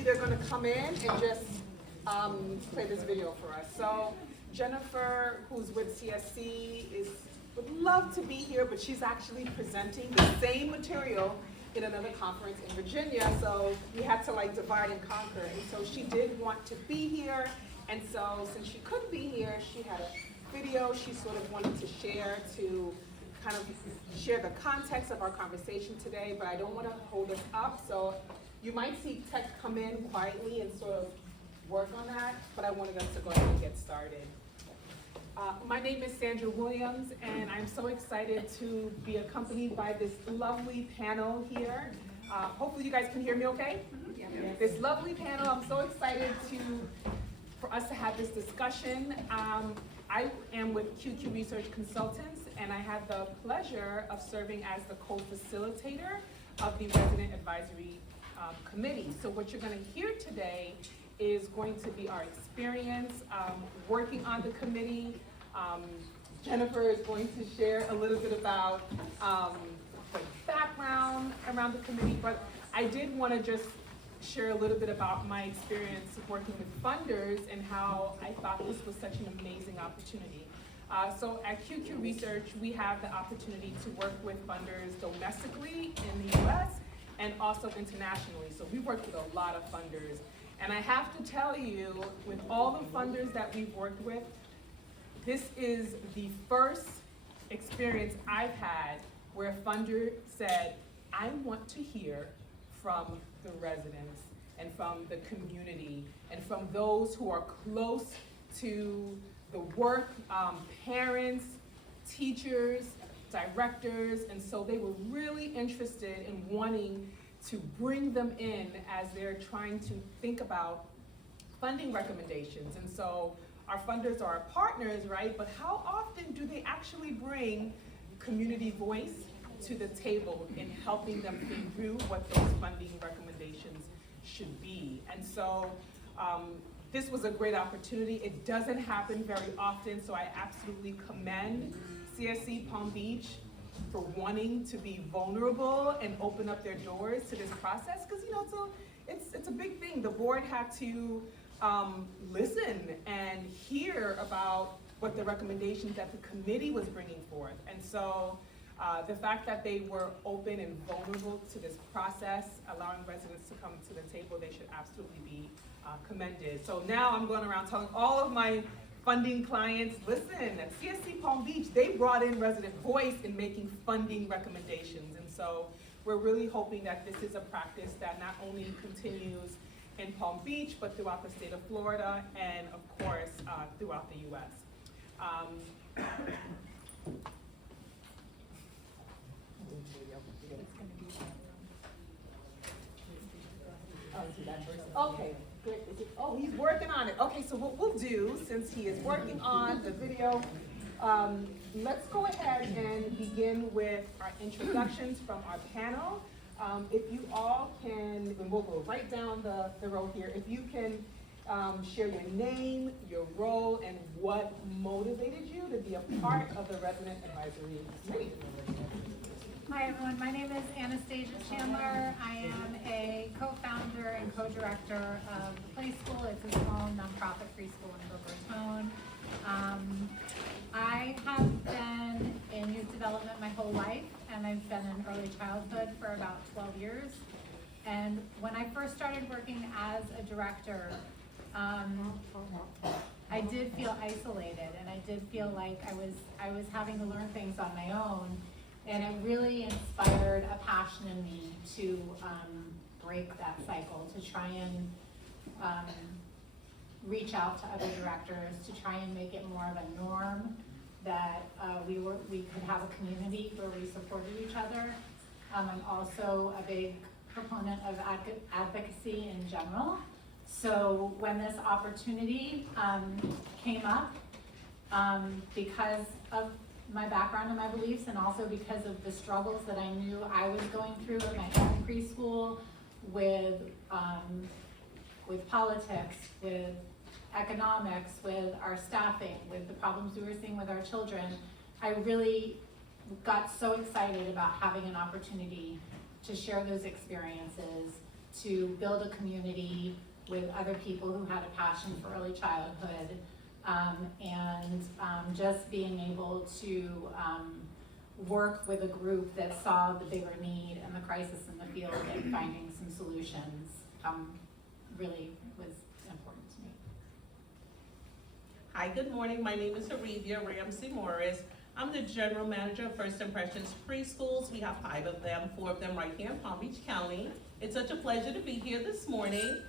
actually, they're going to come in and just play this video for us. So Jennifer, who's with CSC, would love to be here, but she's actually presenting the same material in another conference in Virginia, so we had to like divide and conquer. And so she did want to be here, and so since she couldn't be here, she had a video she sort of wanted to share to kind of share the context of our conversation today, but I don't want to hold us up, so you might see tech come in quietly and sort of work on that, but I wanted us to go ahead and get started. My name is Sandra Williams, and I'm so excited to be accompanied by this lovely panel here. Hopefully you guys can hear me okay? Yeah. This lovely panel, I'm so excited for us to have this discussion. I am with QQ Research Consultants, and I have the pleasure of serving as the co-facilitator of the Resident Advisory Committee. So what you're going to hear today is going to be our experience working on the committee. Jennifer is going to share a little bit about the background around the committee, but I did want to just share a little bit about my experience working with funders and how I thought this was such an amazing opportunity. So at QQ Research, we have the opportunity to work with funders domestically in the US and also internationally. So we work with a lot of funders. And I have to tell you, with all the funders that we've worked with, this is the first experience I've had where a funder said, I want to hear from the residents and from the community and from those who are close to the work, parents, teachers, directors, and so they were really interested in wanting to bring them in as they're trying to think about funding recommendations. And so our funders are our partners, right? But how often do they actually bring community voice to the table in helping them think through what those funding recommendations should be? And so this was a great opportunity. It doesn't happen very often, so I absolutely commend CSC Palm Beach for wanting to be vulnerable and open up their doors to this process, because you know it's a big thing. The board had to listen and hear about what the recommendations that the committee was bringing forth, and so the fact that they were open and vulnerable to this process, allowing residents to come to the table, they should absolutely be commended. So now I'm going around telling all of my funding clients, listen, at CSC Palm Beach, they brought in resident voice in making funding recommendations. And so we're really hoping that this is a practice that not only continues in Palm Beach, but throughout the state of Florida and, of course, throughout the U.S. Okay, good. Oh, he's working on it. Okay, so what we'll do, since he is working on the video, let's go ahead and begin with our introductions from our panel. If you all can, and we'll go right down the row here, if you can share your name, your role, and what motivated you to be a part of the Resident Advisory Committee. Hi everyone, my name is Anastasia Chandler. I am a co-founder and co-director of the Play School. It's a small nonprofit preschool in Boca Raton. I have been in youth development my whole life, and I've been in early childhood for about 12 years. And when I first started working as a director, I did feel isolated, and I did feel like I was having to learn things on my own. And it really inspired a passion in me to break that cycle, to try and reach out to other directors, to try and make it more of a norm that we could have a community where we supported each other. I'm also a big proponent of advocacy in general. So when this opportunity came up, because of my background and my beliefs, and also because of the struggles that I knew I was going through at my own preschool with politics, with economics, with our staffing, with the problems we were seeing with our children, I really got so excited about having an opportunity to share those experiences to build a community with other people who had a passion for early childhood, and just being able to work with a group that saw the bigger need and the crisis in the field and finding some solutions really was important to me. Hi, good morning. My name is Arevia Ramsey Morris. I'm the General Manager of First Impressions Preschools. We have 5 of them, 4 of them right here in Palm Beach County. It's such a pleasure to be here this morning.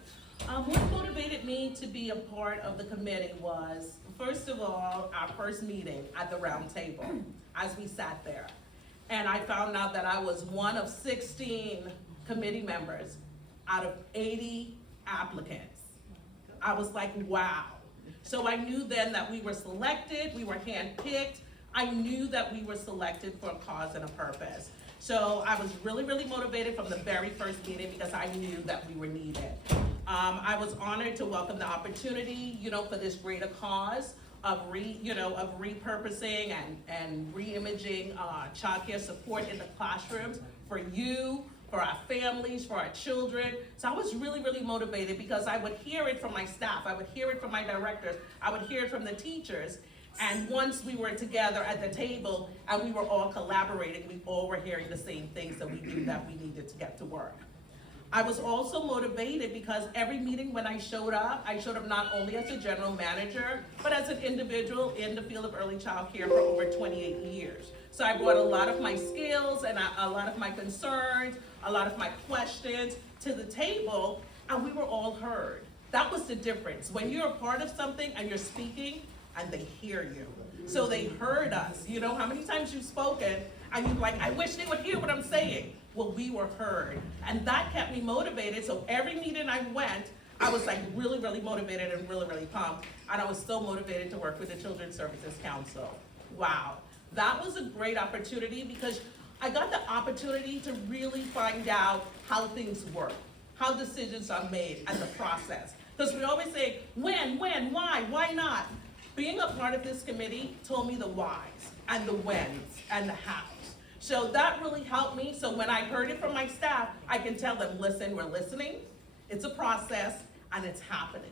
What motivated me to be a part of the committee was, first of all, our first meeting at the round table as we sat there. And I found out that I was one of 16 committee members out of 80 applicants. I was like, wow. So I knew then that we were selected, we were handpicked. I knew that we were selected for a cause and a purpose. So I was really, really motivated from the very first meeting because I knew that we were needed. I was honored to welcome the opportunity, for this greater cause of repurposing and re-imaging childcare support in the classrooms for you, for our families, for our children. So I was really, really motivated because I would hear it from my staff, I would hear it from my directors, I would hear it from the teachers. And once we were together at the table and we were all collaborating, we all were hearing the same things that we knew that we needed to get to work. I was also motivated because every meeting when I showed up not only as a general manager, but as an individual in the field of early child care for over 28 years. So I brought a lot of my skills and a lot of my concerns, a lot of my questions to the table, and we were all heard. That was the difference. When you're a part of something and you're speaking, and they hear you. So they heard us. How many times you've spoken and you're like, I wish they would hear what I'm saying. Well, we were heard. And that kept me motivated. So every meeting I went, I was like really, really motivated and really, really pumped. And I was so motivated to work with the Children's Services Council. Wow. That was a great opportunity because I got the opportunity to really find out how things work, how decisions are made and the process. Because we always say, when, why not? Being a part of this committee told me the whys and the whens and the hows. So that really helped me. So when I heard it from my staff, I can tell them, listen, we're listening, it's a process, and it's happening.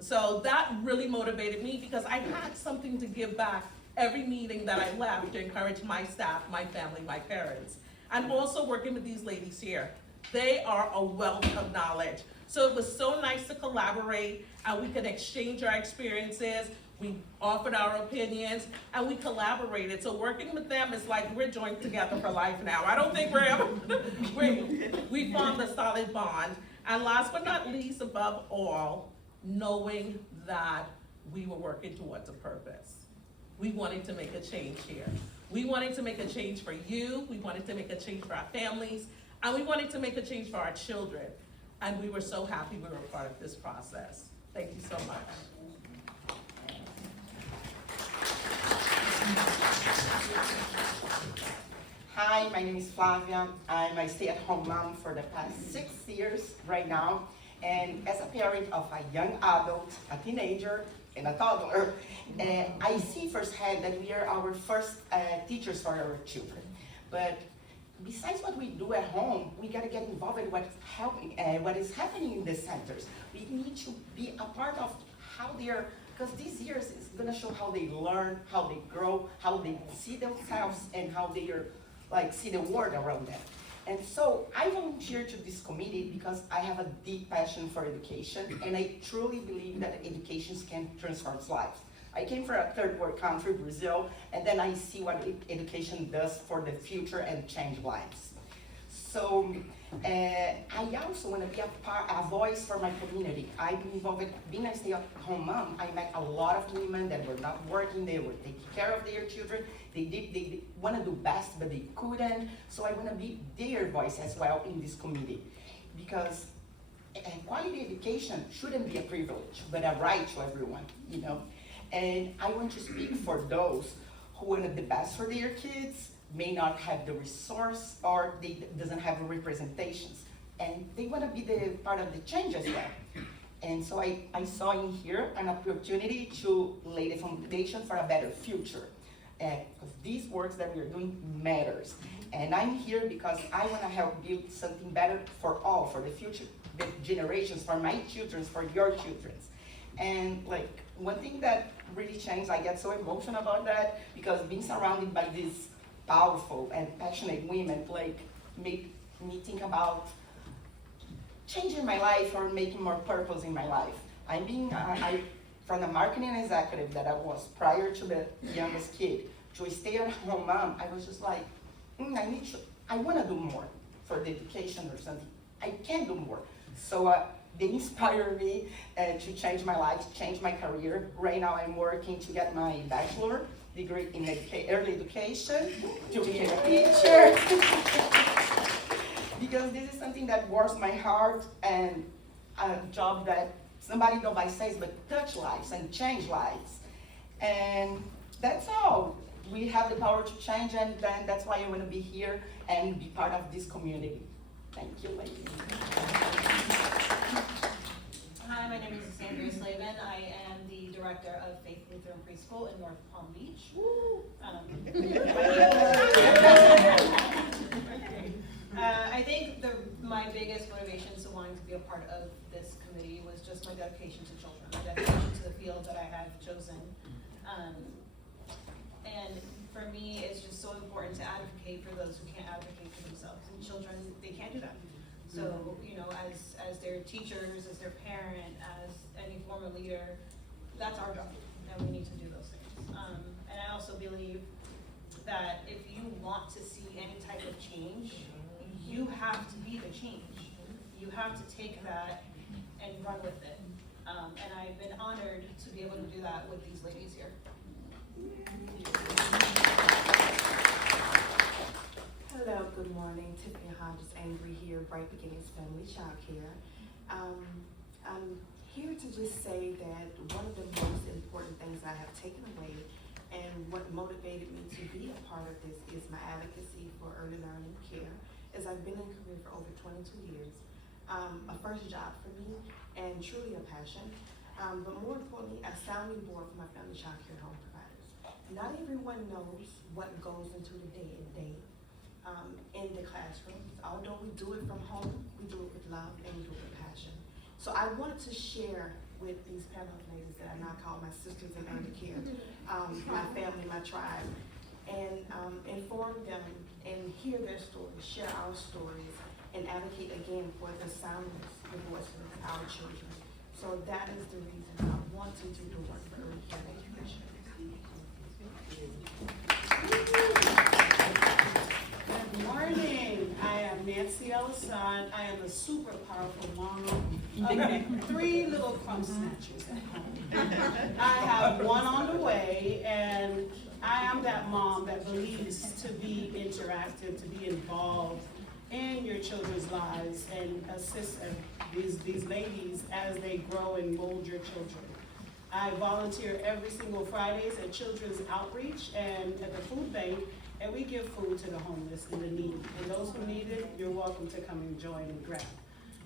So that really motivated me because I had something to give back every meeting that I left to encourage my staff, my family, my parents. And also working with these ladies here. They are a wealth of knowledge. So it was so nice to collaborate and we could exchange our experiences. We offered our opinions and we collaborated. So working with them is like we're joined together for life now. I don't think we're ever, we formed a solid bond. And last but not least, above all, knowing that we were working towards a purpose. We wanted to make a change here. We wanted to make a change for you. We wanted to make a change for our families. And we wanted to make a change for our children. And we were so happy we were a part of this process. Thank you so much. Hi, my name is Flavia. I'm a stay-at-home mom for the past 6 years right now. And as a parent of a young adult, a teenager, and a toddler, I see firsthand that we are our first teachers for our children. But besides what we do at home, we gotta get involved in what is happening in the centers. We need to be a part of how they are, because these years is gonna show how they learn, how they grow, how they see themselves, and how they are, see the world around them. And so I volunteered to this committee because I have a deep passion for education, and I truly believe that education can transform lives. I came from a third world country, Brazil, and then I see what education does for the future and change lives. So I also want to be a voice for my community. I've been involved, being a stay-at-home mom, I met a lot of women that were not working, they were taking care of their children, they want to do best, but they couldn't. So I want to be their voice as well in this committee. Because quality education shouldn't be a privilege, but a right to everyone, And I want to speak for those who want the best for their kids, may not have the resource, or they doesn't have the representations. And they want to be the part of the change as well. And so I saw in here an opportunity to lay the foundation for a better future. Because these works that we are doing matters. And I'm here because I want to help build something better for all, for the future the generations, for my children, for your children. And like, one thing that really changed, I get so emotional about that, because being surrounded by these powerful and passionate women, like, made me think about changing my life or making more purpose in my life. From the marketing executive that I was prior to the youngest kid, to a stay-at-home mom, I was just like, I wanna do more for the education or something. I can do more. So they inspire me to change my life, change my career. Right now I'm working to get my bachelor degree in early education, to be a teacher. Because this is something that warms my heart, and a job that somebody nobody says, but touch lives and change lives. And that's all. We have the power to change, and then that's why I want to be here and be part of this community. Thank you, ladies. Hi, my name is Sandra Slavin. I am the director of Faith Lutheran Preschool in North Palm Beach. I think my biggest motivation to wanting to be a part of this committee was just my dedication to children, my dedication to the field that I have chosen. And for me, it's just so important to advocate for those who can't advocate for themselves. And children, they can't do that. So, you know, as their teachers, as their parent, as any former leader, that's our job, and we need to do those things. And I also believe that if you want to see any type of change, you have to be the change. You have to take that and run with it. And I've been honored to be able to do that with these ladies here. Hello, good morning. Tiffany Hodges Angry here, Bright Beginnings Family Child Care. I'm here to just say that one of the most important things I have taken away and what motivated me to be a part of this is my advocacy for early learning care, as I've been in career for over 22 years. A first job for me and truly a passion, but more importantly, a sounding board for my family child care home providers. Not everyone knows what goes into the day-to-day in the classrooms. Although we do it from home, we do it with love and we do it with passion. So I wanted to share with these panel of ladies that I now call my sisters in early care, my family, my tribe, and inform them and hear their stories, share our stories, and advocate again for the soundness, the voices of our children. So that is the reason I wanted to do work for early care education. Good morning. I am Nancy Ellison. I am a super powerful mom of 3 little crumb snatchers at home. I have 1 on the way, and I am that mom that believes to be interactive, to be involved in your children's lives and assist these ladies as they grow and mold your children. I volunteer every single Fridays at Children's Outreach and at the food bank, and we give food to the homeless and the needy. And those who need it, you're welcome to come and join and grab.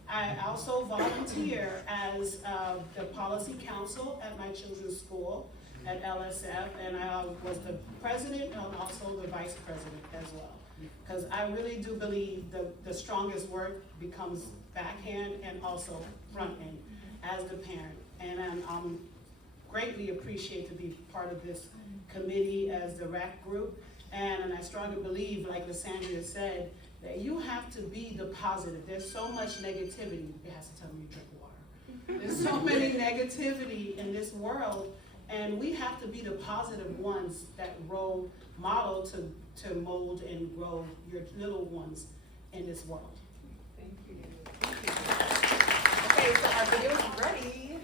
I also volunteer as the policy council at my children's school at LSF, and I was the president and also the vice president as well. Because I really do believe the strongest work becomes backhand and also front end as the parent. And I'm greatly appreciate to be part of this committee as the RAC group. And I strongly believe, like Lysandria said, that you have to be the positive. There's so much negativity. It has to tell me to drink water. There's so many negativity in this world, and we have to be the positive ones that role model to mold and grow your little ones in this world. Thank you. Okay, so our video is ready.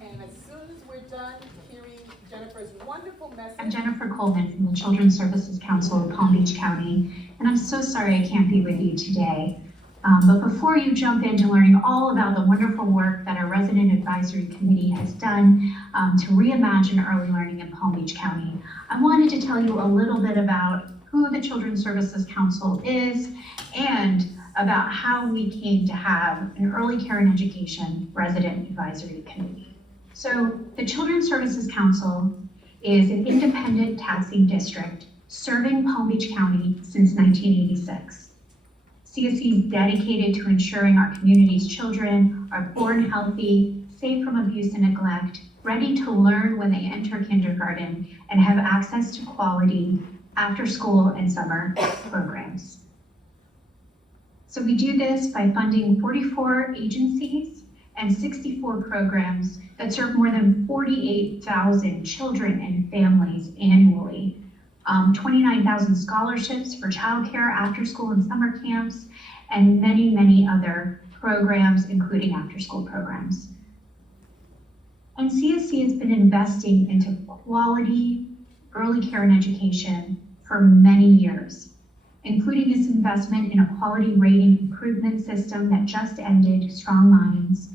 And as soon as we're done hearing Jennifer's wonderful message. I'm Jennifer Colvin from the Children's Services Council of Palm Beach County, and I'm so sorry I can't be with you today. But before you jump into learning all about the wonderful work that our Resident Advisory Committee has done to reimagine early learning in Palm Beach County, I wanted to tell you a little bit about who the Children's Services Council is and about how we came to have an Early Care and Education Resident Advisory Committee. So the Children's Services Council is an independent taxing district serving Palm Beach County since 1986. CSE is dedicated to ensuring our community's children are born healthy, safe from abuse and neglect, ready to learn when they enter kindergarten, and have access to quality after-school and summer programs. So we do this by funding 44 agencies and 64 programs that serve more than 48,000 children and families annually. 29,000 scholarships for childcare, after-school and summer camps, and many, many other programs, including after-school programs. And CSC has been investing into quality early care and education for many years, including this investment in a quality rating improvement system that just ended, Strong Minds,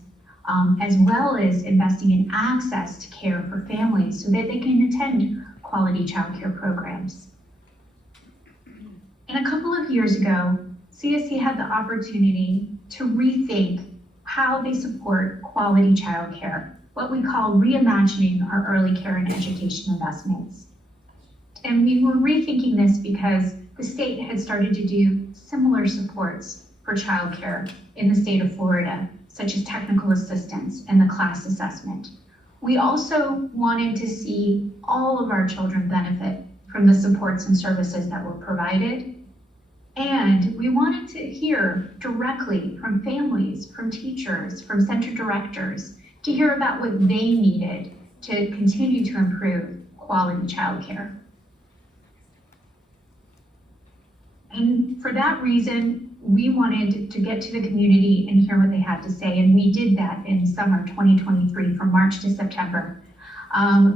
as well as investing in access to care for families so that they can attend quality childcare programs. And a couple of years ago, CSC had the opportunity to rethink how they support quality childcare, what we call reimagining our early care and education investments. And we were rethinking this because the state had started to do similar supports for childcare in the state of Florida, such as technical assistance and the class assessment. We also wanted to see all of our children benefit from the supports and services that were provided. And we wanted to hear directly from families, from teachers, from center directors, to hear about what they needed to continue to improve quality childcare. And for that reason, we wanted to get to the community and hear what they had to say, and we did that in summer 2023 from March to September.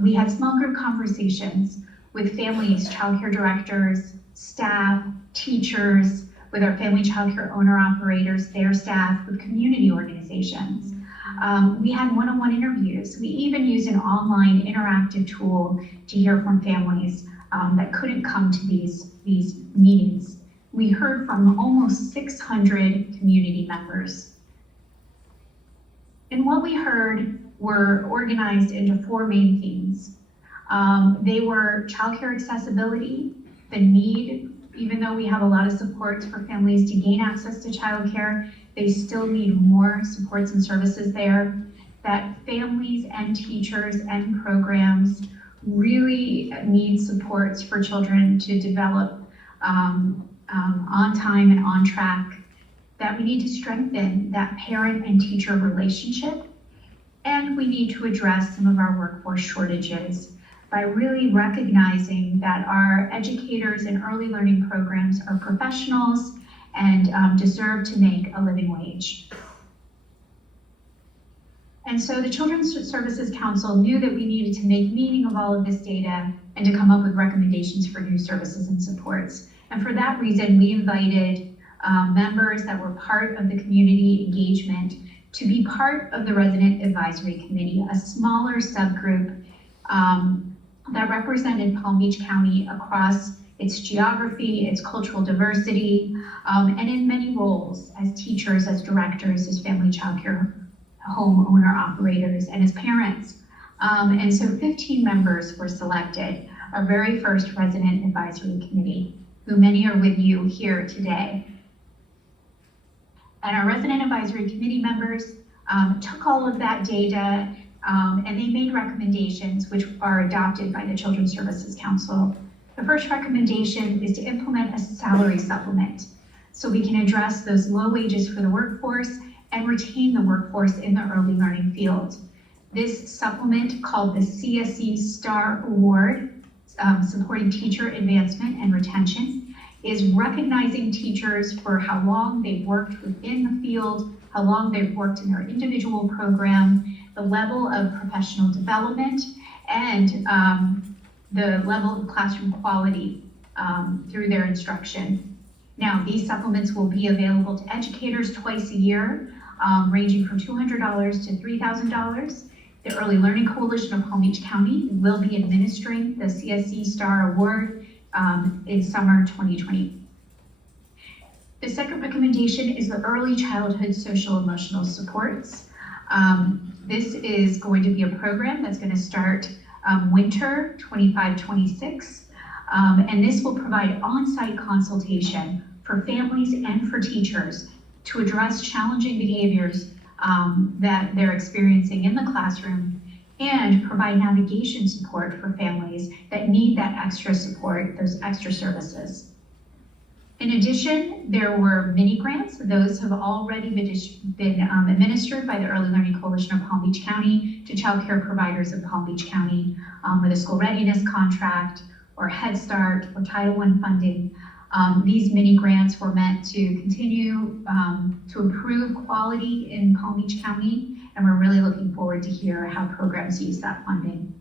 We had small group conversations with families, childcare directors, staff, teachers, with our family childcare owner-operators, their staff, with community organizations. We had one-on-one interviews. We even used an online interactive tool to hear from families that couldn't come to these meetings. We heard from almost 600 community members. And what we heard were organized into 4 main themes. They were childcare accessibility, the need, even though we have a lot of supports for families to gain access to childcare, they still need more supports and services there, that families and teachers and programs really need supports for children to develop on time and on track, that we need to strengthen that parent and teacher relationship, and we need to address some of our workforce shortages by really recognizing that our educators in early learning programs are professionals and deserve to make a living wage. And so the Children's Services Council knew that we needed to make meaning of all of this data and to come up with recommendations for new services and supports. And for that reason, we invited members that were part of the community engagement to be part of the Resident Advisory Committee, a smaller subgroup that represented Palm Beach County across its geography, its cultural diversity, and in many roles as teachers, as directors, as family childcare home owner operators, and as parents. And so 15 members were selected, our very first Resident Advisory Committee, who many are with you here today. And our Resident Advisory Committee members took all of that data and they made recommendations which are adopted by the Children's Services Council. The first recommendation is to implement a salary supplement so we can address those low wages for the workforce and retain the workforce in the early learning field. This supplement, called the CSE Star Award, supporting teacher advancement and retention, is recognizing teachers for how long they've worked within the field, how long they've worked in their individual program, the level of professional development, and the level of classroom quality through their instruction. Now, these supplements will be available to educators twice a year, ranging from $200 to $3,000. The Early Learning Coalition of Palm Beach County will be administering the CSE Star Award in summer 2020. The second recommendation is the Early Childhood Social Emotional Supports. This is going to be a program that's going to start winter 25-26, and this will provide on-site consultation for families and for teachers to address challenging behaviors that they're experiencing in the classroom and provide navigation support for families that need that extra support, those extra services. In addition, there were mini grants. Those have already been administered by the Early Learning Coalition of Palm Beach County to child care providers of Palm Beach County with a school readiness contract or Head Start or Title I funding. These mini grants were meant to continue to improve quality in Palm Beach County, and we're really looking forward to hear how programs use that funding.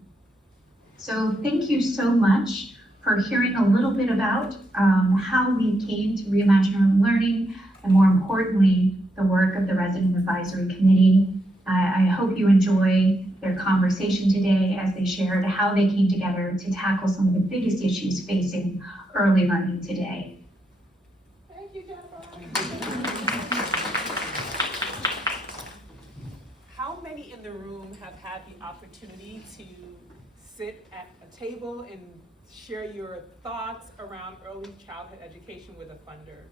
So thank you so much for hearing a little bit about how we came to Reimagine Early Learning, and more importantly, the work of the Resident Advisory Committee. I hope you enjoy their conversation today as they shared how they came together to tackle some of the biggest issues facing early learning today. Thank you, Jennifer. How many in the room have had the opportunity to sit at a table and share your thoughts around early childhood education with a funder?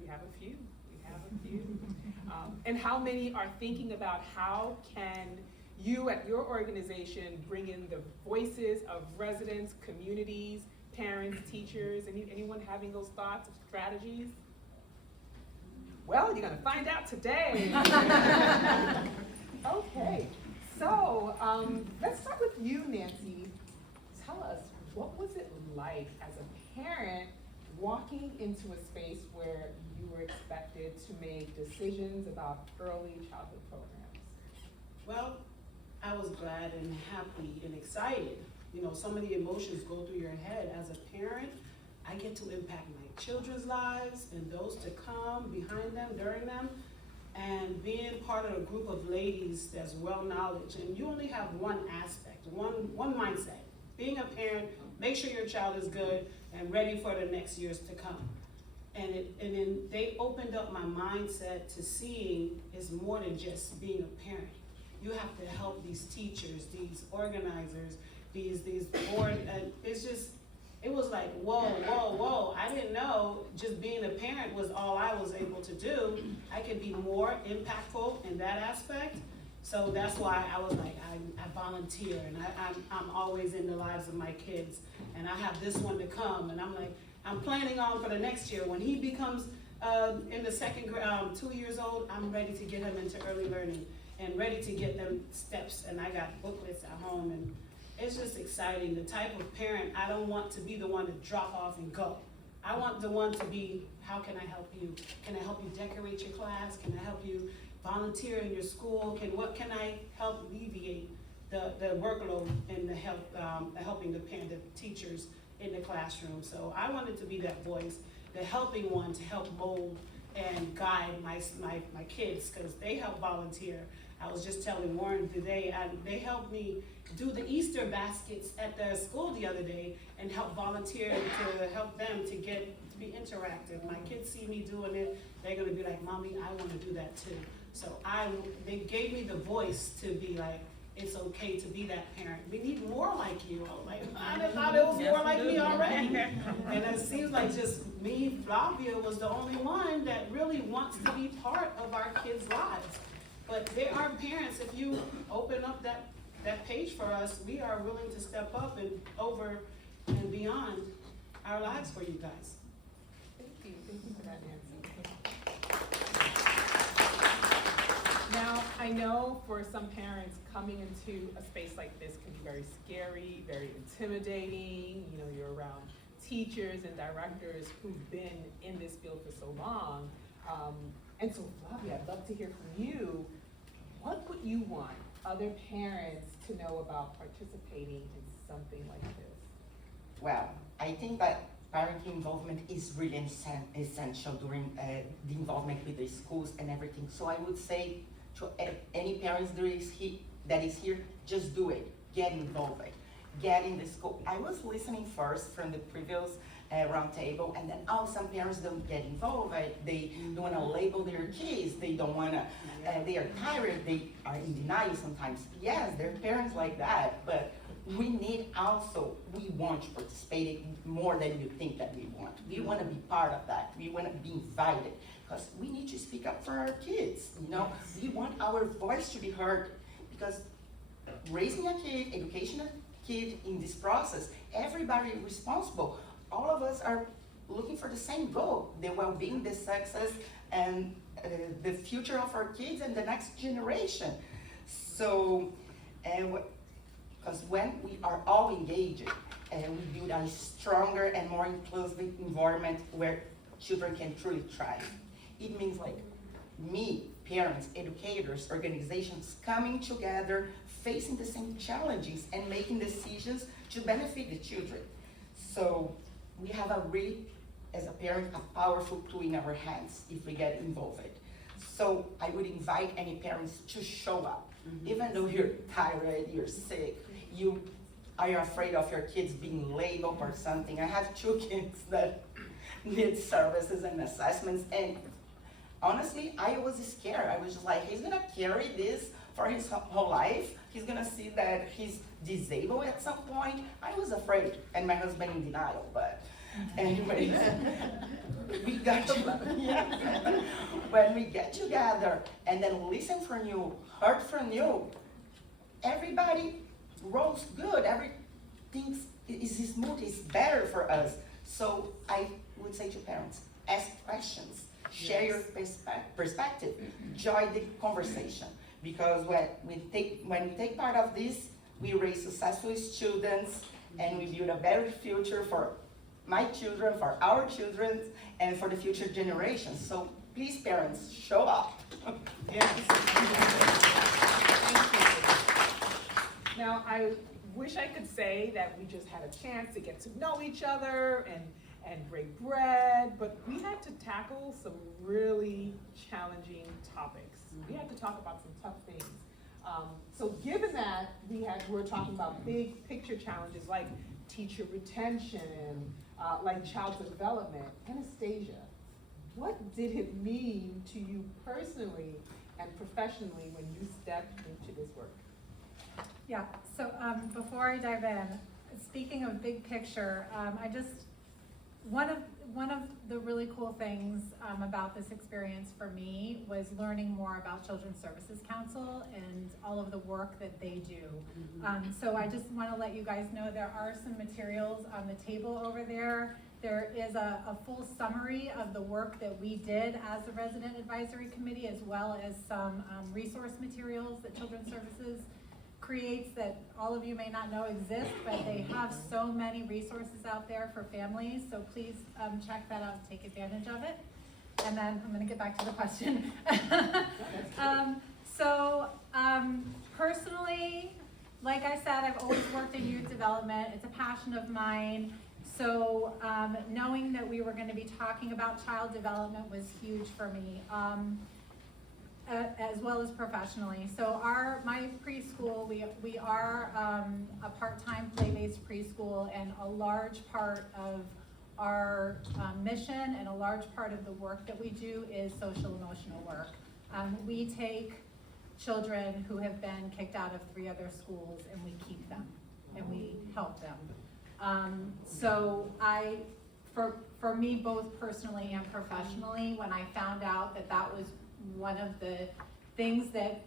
We have a few. And how many are thinking about how can you at your organization bring in the voices of residents, communities, parents, teachers? Anyone having those thoughts of strategies? Well, you're gonna find out today. Okay, so let's start with you, Nancy. Tell us, what was it like as a parent walking into a space where you were expected to make decisions about early childhood programs? Well, I was glad and happy and excited. You know, so many emotions go through your head. As a parent, I get to impact my children's lives and those to come behind them, during them, and being part of a group of ladies that's well knowledge. And you only have one aspect, one mindset. Being a parent, make sure your child is good and ready for the next years to come. And then they opened up my mindset to seeing it's more than just being a parent. You have to help these teachers, these organizers, these board, and it was like, whoa. I didn't know just being a parent was all I was able to do. I could be more impactful in that aspect. So that's why I was like, I volunteer, and I'm always in the lives of my kids. And I have this one to come, and I'm like, I'm planning on for the next year when he becomes in the second grade, 2 years old, I'm ready to get him into early learning and ready to get them steps. And I got booklets at home, and it's just exciting. The type of parent, I don't want to be the one to drop off and go. I want the one to be, how can I help you? Can I help you decorate your class? Can I help you volunteer in your school? What can I help alleviate the workload and the helping the teachers in the classroom? So I wanted to be that voice, the helping one to help mold and guide my kids, because they help volunteer. I was just telling Warren today, they helped me do the Easter baskets at the school the other day and help volunteer to help them to be interactive. My kids see me doing it, they're gonna be like, Mommy, I wanna do that too. So they gave me the voice to be like, it's okay to be that parent. We need more like you. I was like, I thought it was more like me already. And it seems like just me, Flavia, was the only one that really wants to be part of our kids' lives. But there are parents, if you open up that page for us, we are willing to step up and over and beyond our lives for you guys. Thank you for that, Nancy. Now, I know for some parents, coming into a space like this can be very scary, very intimidating. You know, you're around teachers and directors who've been in this field for so long. And so, Flavia, I'd love to hear from you. What would you want other parents to know about participating in something like this? Well, I think that parent involvement is really essential during the involvement with the schools and everything. So I would say to any parents that is here, just do it. Get involved. Get in the school. I was listening first from the previous round table, and then some parents don't get involved. They don't want to label their kids. They don't want to. They are tired. They are in denial sometimes. Yes, there are parents like that, but we need also, we want to participate more than you think that we want. We want to be part of that. We want to be invited because we need to speak up for our kids. You know, we want our voice to be heard because raising a kid, educating a kid in this process, everybody is responsible. All of us are looking for the same goal, the well-being, the success, and the future of our kids and the next generation. So, because when we are all engaged and we build a stronger and more inclusive environment where children can truly thrive, it means like me, parents, educators, organizations coming together, facing the same challenges and making decisions to benefit the children. So we have a really, as a parent, a powerful tool in our hands if we get involved. So I would invite any parents to show up. Even though you're tired, you're sick, you are afraid of your kids being labeled or something. I have 2 kids that need services and assessments, and honestly, I was scared. I was just like, he's gonna carry this for his whole life. He's gonna see that he's disabled at some point. I was afraid, and my husband in denial, but anyways, we got when we get together and then listen from you, heard from you, everybody rolls good, everything is smooth, is better for us. So I would say to parents, ask questions, share your perspective, join the conversation. Because when we take part of this, we raise successful students and we build a better future for my children, for our children, and for the future generations. So please, parents, show up. Yes. Thank you. Now, I wish I could say that we just had a chance to get to know each other and break bread, but we had to tackle some really challenging topics. We had to talk about some tough things. So given that we're talking about big picture challenges like teacher retention, like child development, Anastasia, what did it mean to you personally and professionally when you stepped into this work? Yeah, so before I dive in, speaking of big picture, one of the really cool things about this experience for me was learning more about Children's Services Council and all of the work that they do. So I just want to let you guys know there are some materials on the table over there. There is a full summary of the work that we did as the Resident Advisory Committee, as well as some resource materials that Children's Services creates that all of you may not know exist, but they have so many resources out there for families, so please check that out and take advantage of it. And then I'm gonna get back to the question. Personally, like I said, I've always worked in youth development. It's a passion of mine. So knowing that we were gonna be talking about child development was huge for me. As well as professionally. So my preschool, we are a part-time play-based preschool, and a large part of our mission and a large part of the work that we do is social emotional work. We take children who have been kicked out of 3 other schools and we keep them and we help them. So for me, both personally and professionally, when I found out that was one of the things that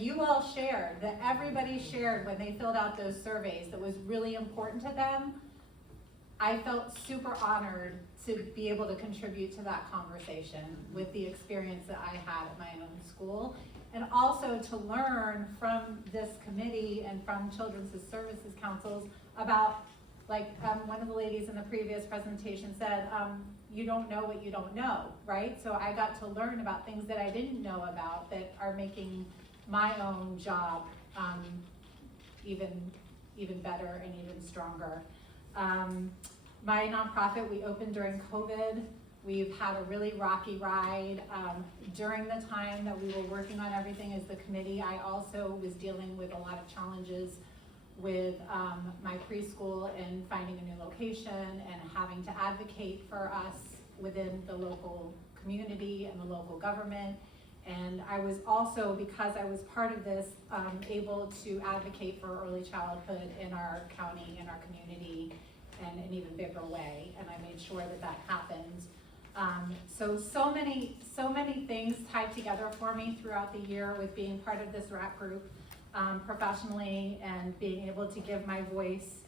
you all shared, that everybody shared when they filled out those surveys that was really important to them, I felt super honored to be able to contribute to that conversation with the experience that I had at my own school, and also to learn from this committee and from Children's Services Councils about, like one of the ladies in the previous presentation said, you don't know what you don't know, right? So I got to learn about things that I didn't know about that are making my own job even better and even stronger. My nonprofit, we opened during COVID. We've had a really rocky ride. During the time that we were working on everything as the committee, I also was dealing with a lot of challenges with my preschool and finding a new location and having to advocate for us within the local community and the local government. And I was also, because I was part of this, able to advocate for early childhood in our county, in our community, in an even bigger way, and I made sure that that happened. So many things tied together for me throughout the year with being part of this RAC group professionally, and being able to give my voice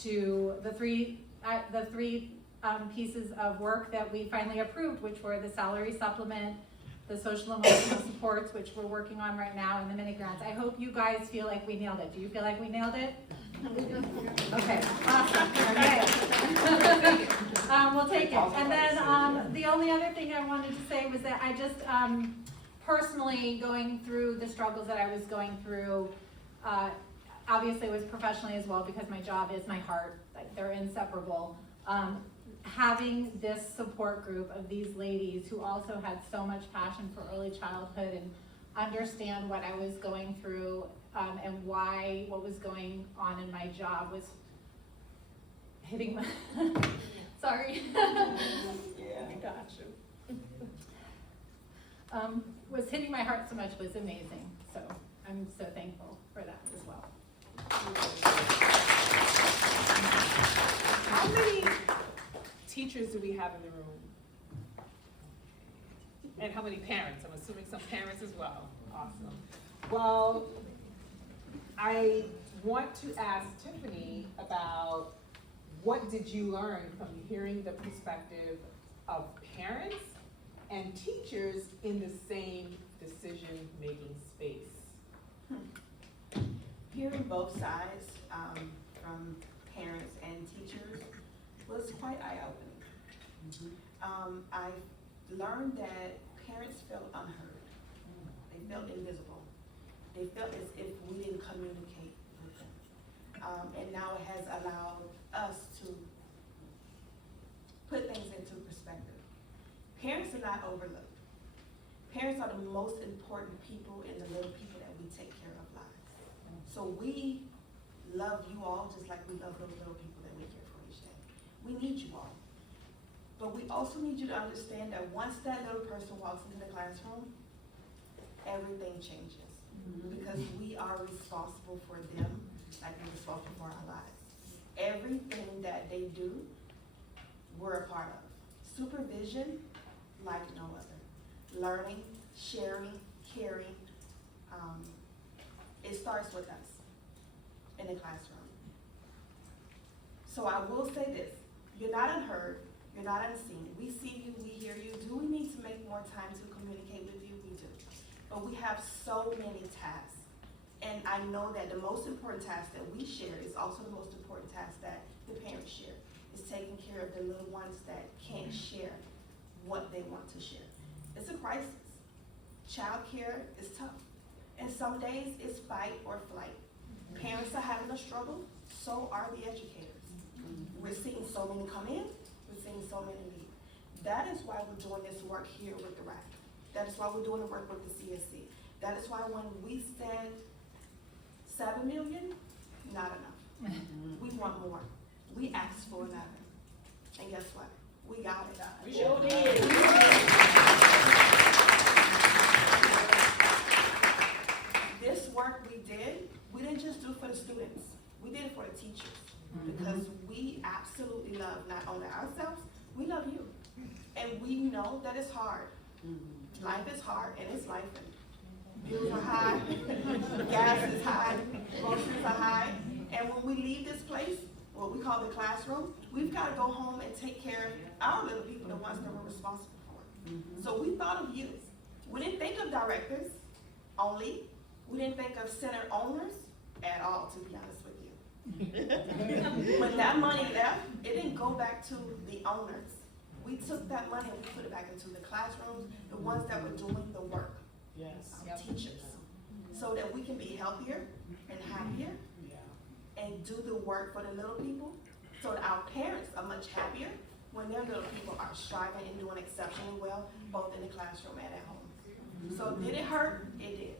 to the three pieces of work that we finally approved, which were the salary supplement, the social emotional supports, which we're working on right now, and the mini grants. I hope you guys feel like we nailed it. Do you feel like we nailed it? Okay, awesome, okay. We'll take it. And then the only other thing I wanted to say was that I just personally, going through the struggles that I was going through, obviously it was professionally as well, because my job is my heart, like they're inseparable. Having this support group of these ladies who also had so much passion for early childhood and understand what I was going through, and why what was going on in my job was hitting my, sorry. Yeah. Got you. Was hitting my heart so much was amazing. So I'm so thankful for that as well. How many teachers do we have in the room? And how many parents? I'm assuming some parents as well. Awesome. Well, I want to ask Tiffany about what did you learn from hearing the perspective of parents and teachers in the same decision-making space? Hearing both sides from parents and teachers was quite eye-opening. I learned that parents felt unheard. They felt invisible. They felt as if we didn't communicate with them. And now it has allowed us to put things into perspective. Parents are not overlooked. Parents are the most important people and the little people that we take care of lives. So we love you all just like we love those little people that we care for each day. We need you all. But we also need you to understand that once that little person walks into the classroom, everything changes. Because we are responsible for them like we're responsible for our lives. Everything that they do, we're a part of. Supervision, like no other. Learning, sharing, caring, it starts with us in the classroom. So I will say this, you're not unheard, you're not unseen. We see you, we hear you. Do we need to make more time to communicate with you? We do. But we have so many tasks. And I know that the most important task that we share is also the most important task that the parents share, is taking care of the little ones that can't share what they want to share. It's a crisis. Childcare is tough. And some days it's fight or flight. Parents are having a struggle, so are the educators. We're seeing so many come in, we're seeing so many leave. That is why we're doing this work here with the RAC. That is why we're doing the work with the CSC. That is why when we said 7 million, not enough. We want more. We asked for 11. And guess what? We got it. We sure did. This work we did, we didn't just do it for the students. We did it for the teachers. Because we absolutely love not only ourselves, we love you. And we know that it's hard. Life is hard, and it's life. Bills are high, gas is high, groceries are high. And when we leave this place, what we call the classroom, we've got to go home and take care of our little people, the ones that we're responsible for. So we thought of you. We didn't think of directors only. We didn't think of center owners at all, to be honest with you. When that money left, it didn't go back to the owners. We took that money and we put it back into the classrooms, the ones that were doing the work. Yes. Teachers. So that we can be healthier and happier and do the work for the little people, so that our parents are much happier when their little people are striving and doing exceptionally well, both in the classroom and at home. So did it hurt? It did.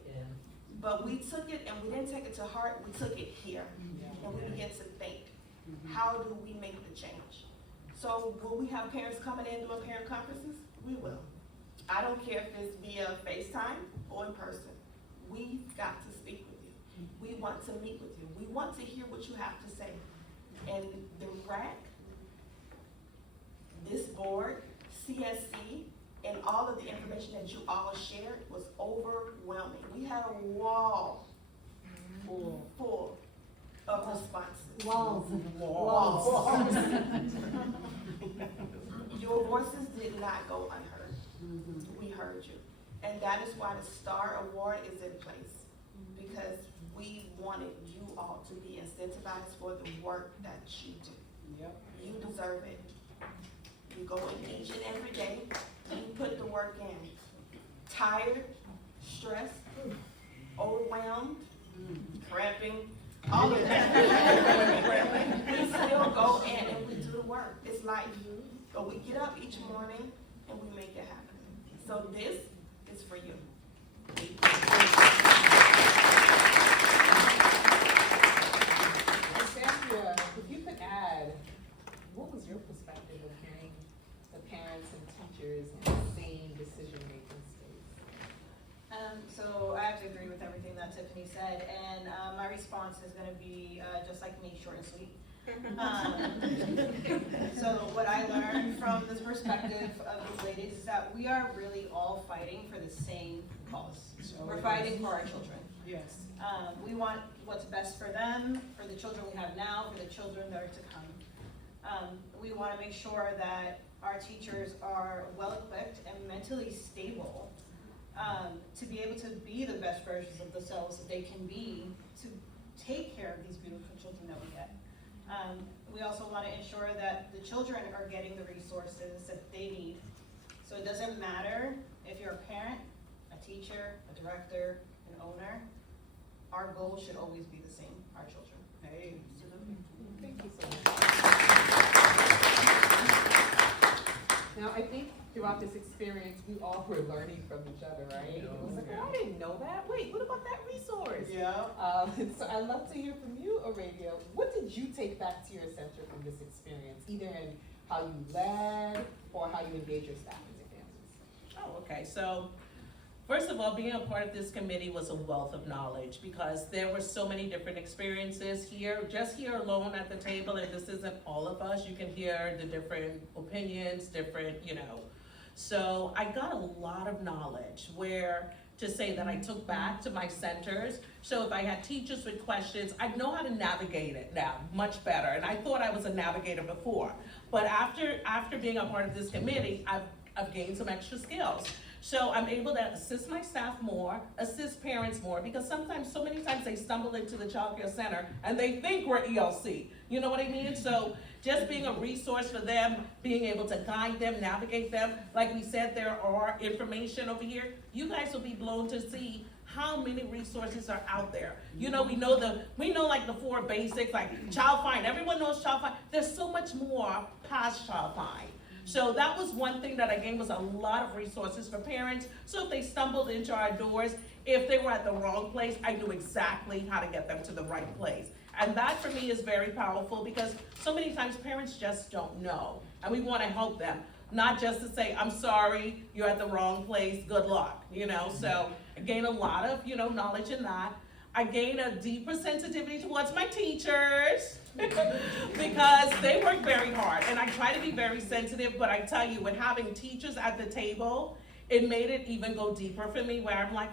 But we took it and we didn't take it to heart, we took it here. And we began to think, how do we make the change? So will we have parents coming in doing parent conferences? We will. I don't care if it's via FaceTime or in person. We've got to speak with you. We want to meet with you. We want to hear what you have to say. And the RAC, this board, CSC, and all of the information that you all shared was overwhelming. We had a wall full of responses. Walls. Your voices did not go unheard. We heard you. And that is why the STAR Award is in place, because we wanted you all to be incentivized for the work that you do. Yep. You deserve it. You go in each and every day, and you put the work in. Tired, stressed, overwhelmed, cramping, all of that. We still go in and we do the work. It's life. But we get up each morning and we make it happen. So this is for you. Sandra, if you could add, what was your perspective of hearing the parents and teachers in the same decision-making space? So I have to agree with everything that Tiffany said, and my response is gonna be just like me, short and sweet. So what I learned from this perspective of these ladies is that we are really all fighting for the same cause. We're fighting for our children. Yes. We want what's best for them, for the children we have now, for the children that are to come. We want to make sure that our teachers are well-equipped and mentally stable to be able to be the best versions of themselves that they can be to take care of these beautiful children that we get. We also want to ensure that the children are getting the resources that they need. So it doesn't matter if you're a parent, a teacher, a director, an owner, our goal should always be the same, our children. Hey. Thank you so much. Now, I think throughout this experience, we all were learning from each other, right? It was like, oh, I didn't know that. Wait, what about that resource? Yeah. So I'd love to hear from you, Aurelia. What did you take back to your center from this experience, either in how you led or how you engage your staff and your families? Oh, okay, so first of all, being a part of this committee was a wealth of knowledge because there were so many different experiences here, just here alone at the table, and this isn't all of us, you can hear the different opinions, different, So I got a lot of knowledge to say that I took back to my centers. So if I had teachers with questions, I know how to navigate it now much better. And I thought I was a navigator before. But after being a part of this committee, I've gained some extra skills. So I'm able to assist my staff more, assist parents more, because so many times they stumble into the child care center and they think we're ELC. You know what I mean? So just being a resource for them, being able to guide them, navigate them. Like we said, there are information over here. You guys will be blown to see how many resources are out there. We know like the 4 basics, like child find. Everyone knows child find. There's so much more past child find. So that was one thing that I gained, was a lot of resources for parents. So if they stumbled into our doors, if they were at the wrong place, I knew exactly how to get them to the right place. And that for me is very powerful because so many times parents just don't know. And we want to help them, not just to say, I'm sorry, you're at the wrong place, good luck, So I gained a lot of, knowledge in that. I gained a deeper sensitivity towards my teachers because they work very hard. And I try to be very sensitive, but I tell you, with having teachers at the table, it made it even go deeper for me where I'm like,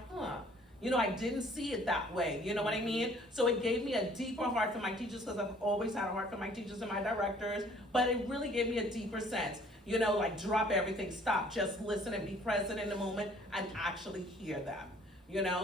I didn't see it that way, you know what I mean? So it gave me a deeper heart for my teachers because I've always had a heart for my teachers and my directors, but it really gave me a deeper sense, like drop everything, stop, just listen and be present in the moment and actually hear them.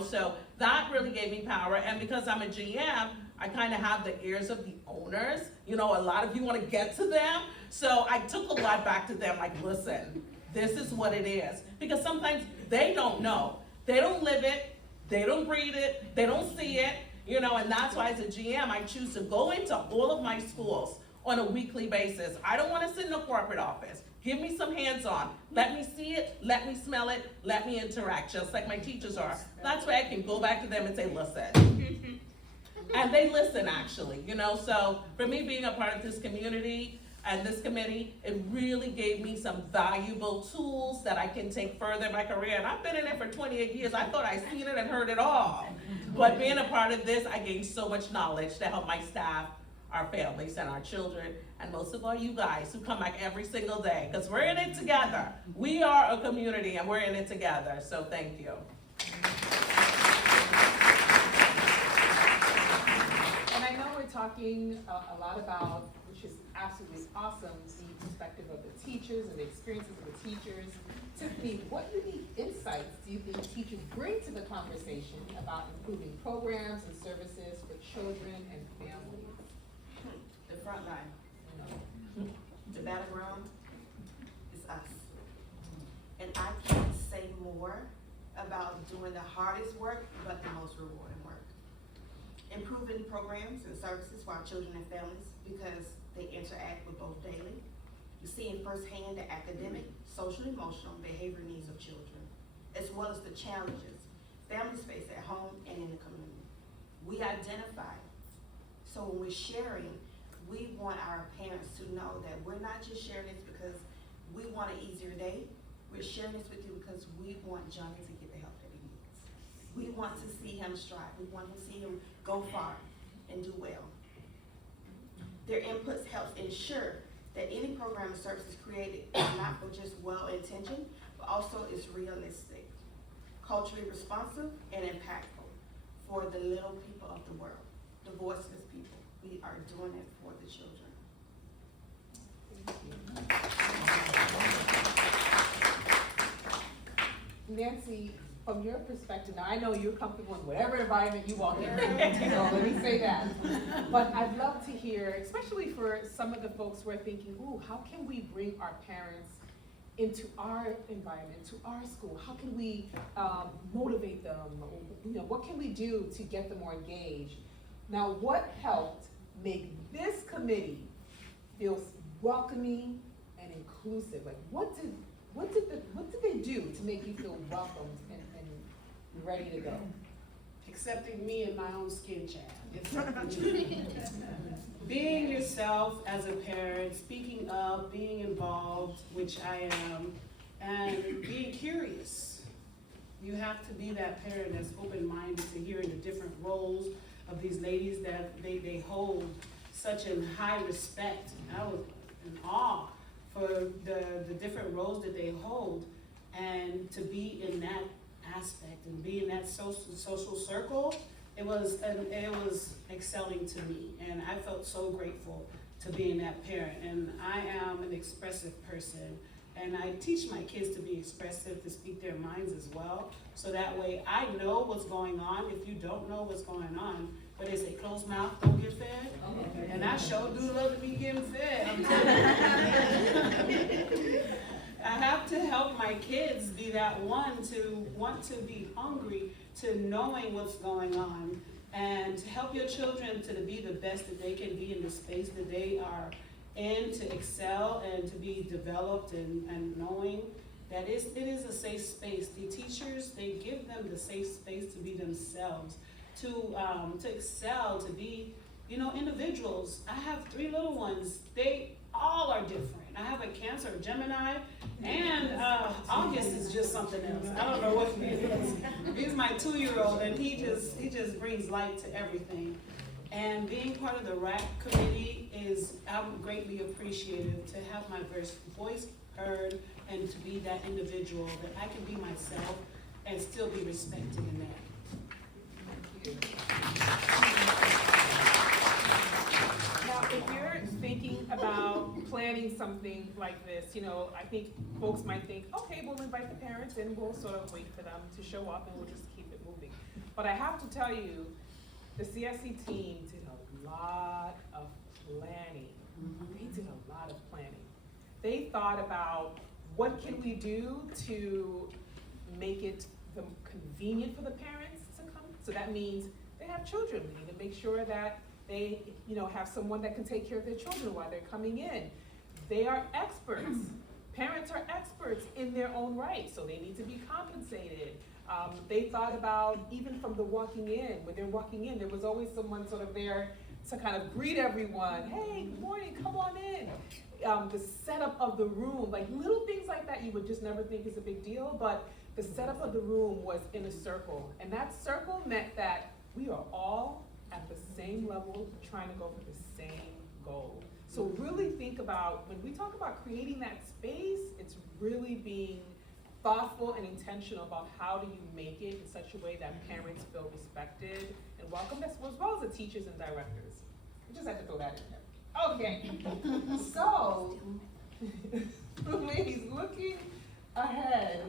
So that really gave me power. And because I'm a GM, I kind of have the ears of the owners. A lot of you want to get to them. So I took a lot back to them, like, listen, this is what it is. Because sometimes they don't know. They don't live it. They don't breathe it. They don't see it. And that's why as a GM, I choose to go into all of my schools on a weekly basis. I don't want to sit in a corporate office. Give me some hands-on. Let me see it, let me smell it, let me interact, just like my teachers are. That's why I can go back to them and say, listen. And they listen, actually, So for me being a part of this community, and this committee, it really gave me some valuable tools that I can take further in my career. And I've been in it for 28 years. I thought I'd seen it and heard it all. But being a part of this, I gained so much knowledge to help my staff, our families, and our children, and most of all you guys who come back every single day, because we're in it together. We are a community and we're in it together, so thank you. And I know we're talking a lot about, which is absolutely awesome, the perspective of the teachers and the experiences of the teachers. Tiffany, what unique insights do you think teachers bring to the conversation about improving programs and services for children and families? The front line, the battleground is us. And I can't say more about doing the hardest work, but the most rewarding work. Improving programs and services for our children and families because they interact with both daily. You're seeing firsthand the academic, social, emotional, and behavior needs of children, as well as the challenges families face at home and in the community. We identify, so when we're sharing, we want our parents to know that we're not just sharing this because we want an easier day. We're sharing this with you because we want Johnny to get the help that he needs. We want to see him strive. We want to see him go far and do well. Their inputs helps ensure that any program or services created is not for just well-intentioned, but also is realistic, culturally responsive, and impactful for the little people of the world, the voiceless people. We are doing it for the children. Nancy, from your perspective, now I know you're comfortable in whatever environment you walk in, so let me say that. But I'd love to hear, especially for some of the folks who are thinking, ooh, how can we bring our parents into our environment, to our school? How can we motivate them? You know, what can we do to get them more engaged? Now, what helped make this committee feel welcoming and inclusive? Like, what did they do to make you feel welcomed and ready to go? Accepting me in my own skin, child. Being yourself as a parent, speaking up, being involved, which I am, and being curious. You have to be that parent that's open-minded to hearing the different roles of these ladies that they hold such in high respect. I was in awe for the different roles that they hold, and to be in that aspect and be in that social circle, it was excelling to me, and I felt so grateful to being that parent. And I am an expressive person, and I teach my kids to be expressive, to speak their minds as well, so that way I know what's going on if you don't know what's going on. But they say closed mouth don't get fed, and I sure do love to be getting fed. I'm telling you. I have to help my kids be that one to want to be hungry, to knowing what's going on, and to help your children to be the best that they can be in the space that they are in, to excel and to be developed, and knowing that it is a safe space. The teachers, they give them the safe space to be themselves, to excel, to be, individuals. I have 3 little ones. They all are different. I have a Cancer, a Gemini, and August is just something else. I don't know what he is. He's my 2-year-old, and he just brings light to everything. And being part of the RAC committee I'm greatly appreciative to have my voice heard and to be that individual, that I can be myself and still be respected in that. Now, if you're thinking about planning something like this, I think folks might think, okay, we'll invite the parents and we'll sort of wait for them to show up and we'll just keep it moving. But I have to tell you, the CSC team did a lot of planning. They did a lot of planning. They thought about what can we do to make it convenient for the parents to come. So that means they have children. We need to make sure that they, have someone that can take care of their children while they're coming in. They are experts. Parents are experts in their own right, so they need to be compensated. They thought about, even from the walking in, when they're walking in, there was always someone sort of there to kind of greet everyone. Hey, good morning, come on in. the setup of the room, like little things like that you would just never think is a big deal, but the setup of the room was in a circle. And that circle meant that we are all at the same level trying to go for the same goal. So really think about, when we talk about creating that space, it's really being thoughtful and intentional about how do you make it in such a way that parents feel respected and welcomed, as well as the teachers and directors. I just have to throw that in there. Okay, so, ladies, looking ahead,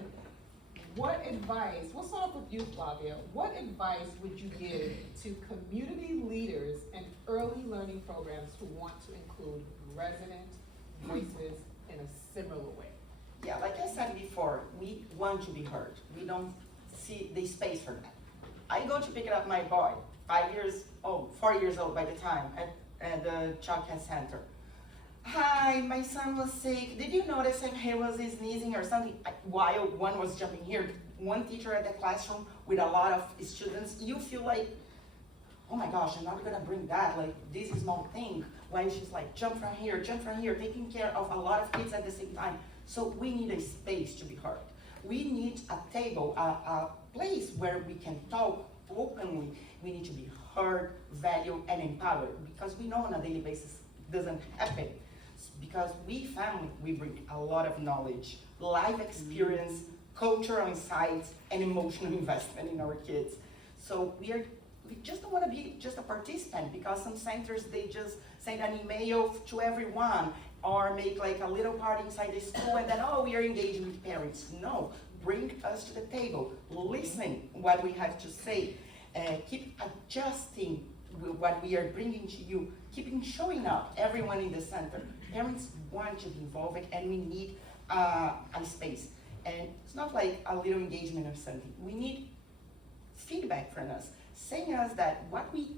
what advice, we'll start off with you, Flavia. What advice would you give to community leaders and early learning programs who want to include resident voices in a similar way? Yeah, like I said before, we want to be heard. We don't see the space for that. I go to pick up my boy, 4 years old by the time, at the child care center. Hi, my son was sick. Did you notice him? He was sneezing or something while one was jumping here. One teacher at the classroom with a lot of students, you feel like, oh my gosh, I'm not gonna bring that, like this is small thing. While she's like, jump from here, taking care of a lot of kids at the same time. So we need a space to be heard. We need a table, a place where we can talk openly. We need to be heard, valued, and empowered, because we know on a daily basis it doesn't happen. Because we family, we bring a lot of knowledge, life experience, cultural insights, and emotional investment in our kids. So we just don't want to be just a participant, because some centers, they just send an email to everyone or make like a little party inside the school and then, oh, we are engaging with parents. No, bring us to the table, listen what we have to say, keep adjusting what we are bringing to you, keeping showing up, everyone in the center. Parents want to be involved, and we need a space. And it's not like a little engagement or something. We need feedback from us, saying us that what we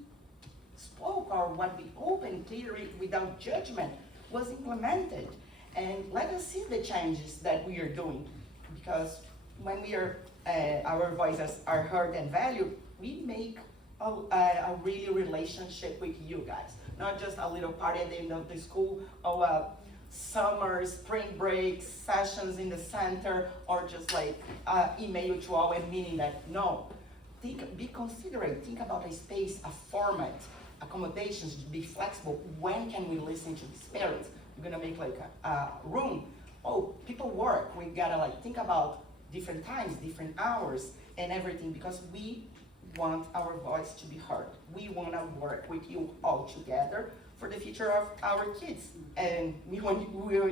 spoke or what we opened clearly without judgment was implemented. And let us see the changes that we are doing. Because when we are, our voices are heard and valued, we make a really relationship with you guys. Not just a little party at the end of the school, or summer, spring break, sessions in the center, or just like email to all and meaning that. No, be considerate, think about a space, a format, accommodations, be flexible. When can we listen to these parents? We're gonna make like a room. Oh, people work, we gotta like think about different times, different hours, and everything, because we want our voice to be heard. We want to work with you all together for the future of our kids, and we want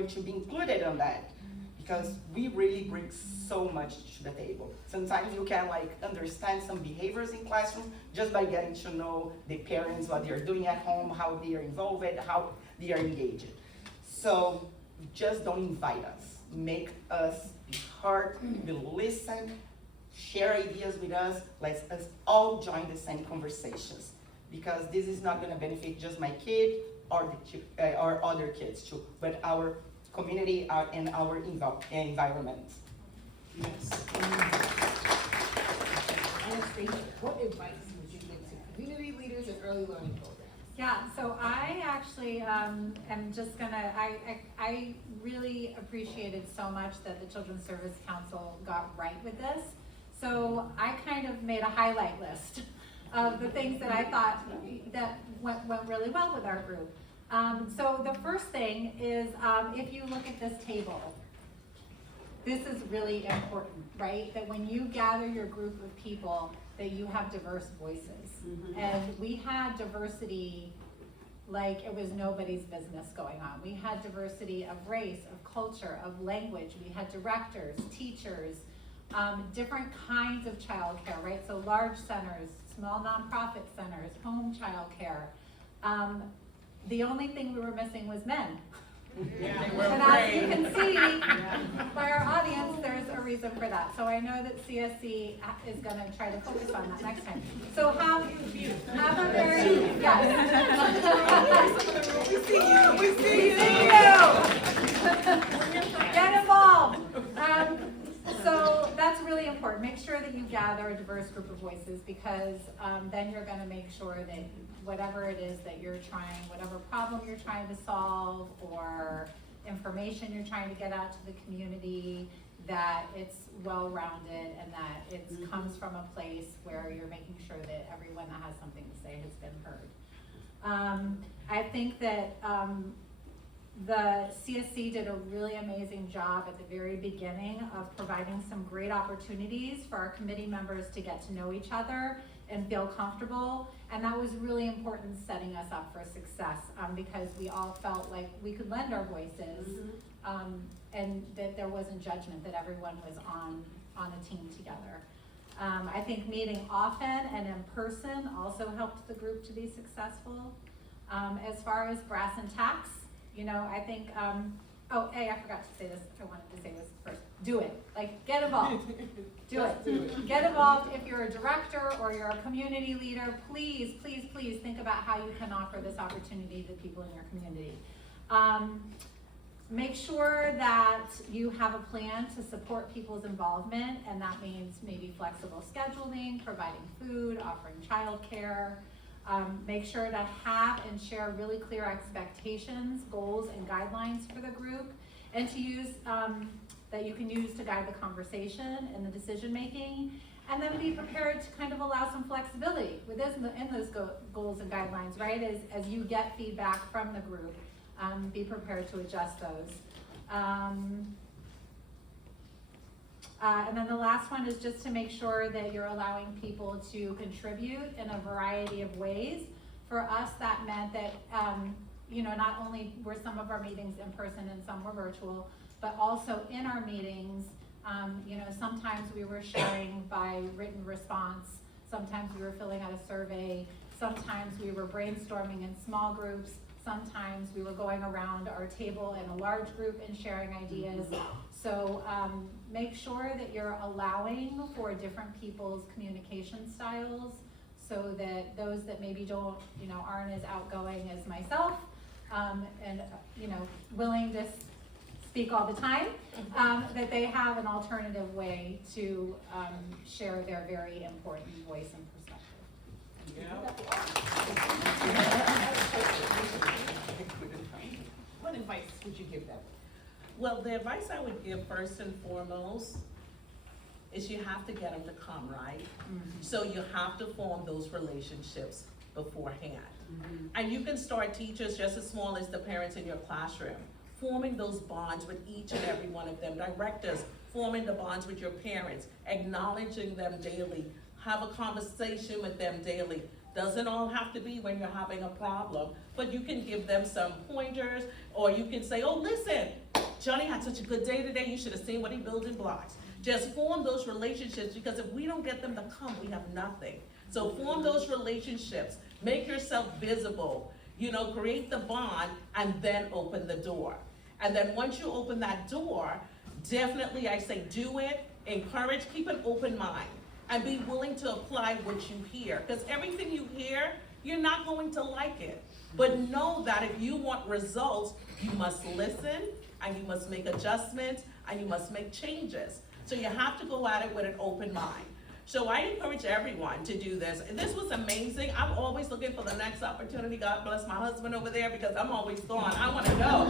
to be included on that, because we really bring so much to the table. Sometimes you can like understand some behaviors in classroom just by getting to know the parents, what they are doing at home, how they are involved, how they are engaged. So just don't invite us. Make us be heard, be listened, share ideas with us. Let us all join the same conversations, because this is not going to benefit just my kid or other kids too, but our community and our environment. Yes. Anastasia, what advice would you give to community leaders and early learning programs? Yeah, so I actually am just gonna, I really appreciated so much that the Children's Service Council got right with this. So I kind of made a highlight list of the things that I thought that went really well with our group. So the first thing is, if you look at this table, this is really important, right? That when you gather your group of people, that you have diverse voices. Mm-hmm. And we had diversity like it was nobody's business going on. We had diversity of race, of culture, of language. We had directors, teachers, different kinds of childcare, right? So large centers, small nonprofit centers, home childcare. The only thing we were missing was men. Yeah. And as you can see by our audience, there's a reason for that. So I know that CSC is going to try to focus on that next time. So have a very, yes. We see you. Get involved. So that's really important. Make sure that you gather a diverse group of voices, because then you're going to make sure that whatever it is that you're trying, whatever problem you're trying to solve, or information you're trying to get out to the community, that it's well-rounded, and that it comes from a place where you're making sure that everyone that has something to say has been heard. I think that the CSC did a really amazing job at the very beginning of providing some great opportunities for our committee members to get to know each other and feel comfortable. And that was really important, setting us up for success, because we all felt like we could lend our voices, and that there wasn't judgment, that everyone was on a team together. I think meeting often and in person also helped the group to be successful. As far as brass and tacks, you know, I think, oh, hey, I forgot to say this, I wanted to say this first. Do it, like, get involved, do it. Get involved. If you're a director or you're a community leader, please, please, please think about how you can offer this opportunity to people in your community. Make sure that you have a plan to support people's involvement, and that means maybe flexible scheduling, providing food, offering childcare. Make sure to have and share really clear expectations, goals, and guidelines for the group, and to use, that you can use to guide the conversation and the decision making, and then be prepared to kind of allow some flexibility in those goals and guidelines, right? As you get feedback from the group, be prepared to adjust those. And then the last one is just to make sure that you're allowing people to contribute in a variety of ways. For us, that meant that, you know, not only were some of our meetings in person and some were virtual, but also in our meetings, you know, sometimes we were sharing by written response, sometimes we were filling out a survey, sometimes we were brainstorming in small groups, sometimes we were going around our table in a large group and sharing ideas. So make sure that you're allowing for different people's communication styles, so that those that maybe don't, you know, aren't as outgoing as myself, and, you know, willing to speak all the time, that they have an alternative way to share their very important voice and perspective. What advice would you give them? Well, the advice I would give first and foremost is you have to get them to come, right? So you have to form those relationships beforehand. And you can start teachers just as small as the parents in your classroom, forming those bonds with each and every one of them. Directors, forming the bonds with your parents, acknowledging them daily, have a conversation with them daily. Doesn't all have to be when you're having a problem, but you can give them some pointers, or you can say, oh, listen, Johnny had such a good day today, you should have seen what he built in blocks. Just form those relationships, because if we don't get them to come, we have nothing. So form those relationships, make yourself visible, you know, create the bond, and then open the door. And then once you open that door, definitely I say do it, encourage, keep an open mind, and be willing to apply what you hear. Because everything you hear, you're not going to like it. But know that if you want results, you must listen, and you must make adjustments, and you must make changes. So you have to go at it with an open mind. So I encourage everyone to do this. And this was amazing. I'm always looking for the next opportunity. God bless my husband over there, because I'm always gone. I want to know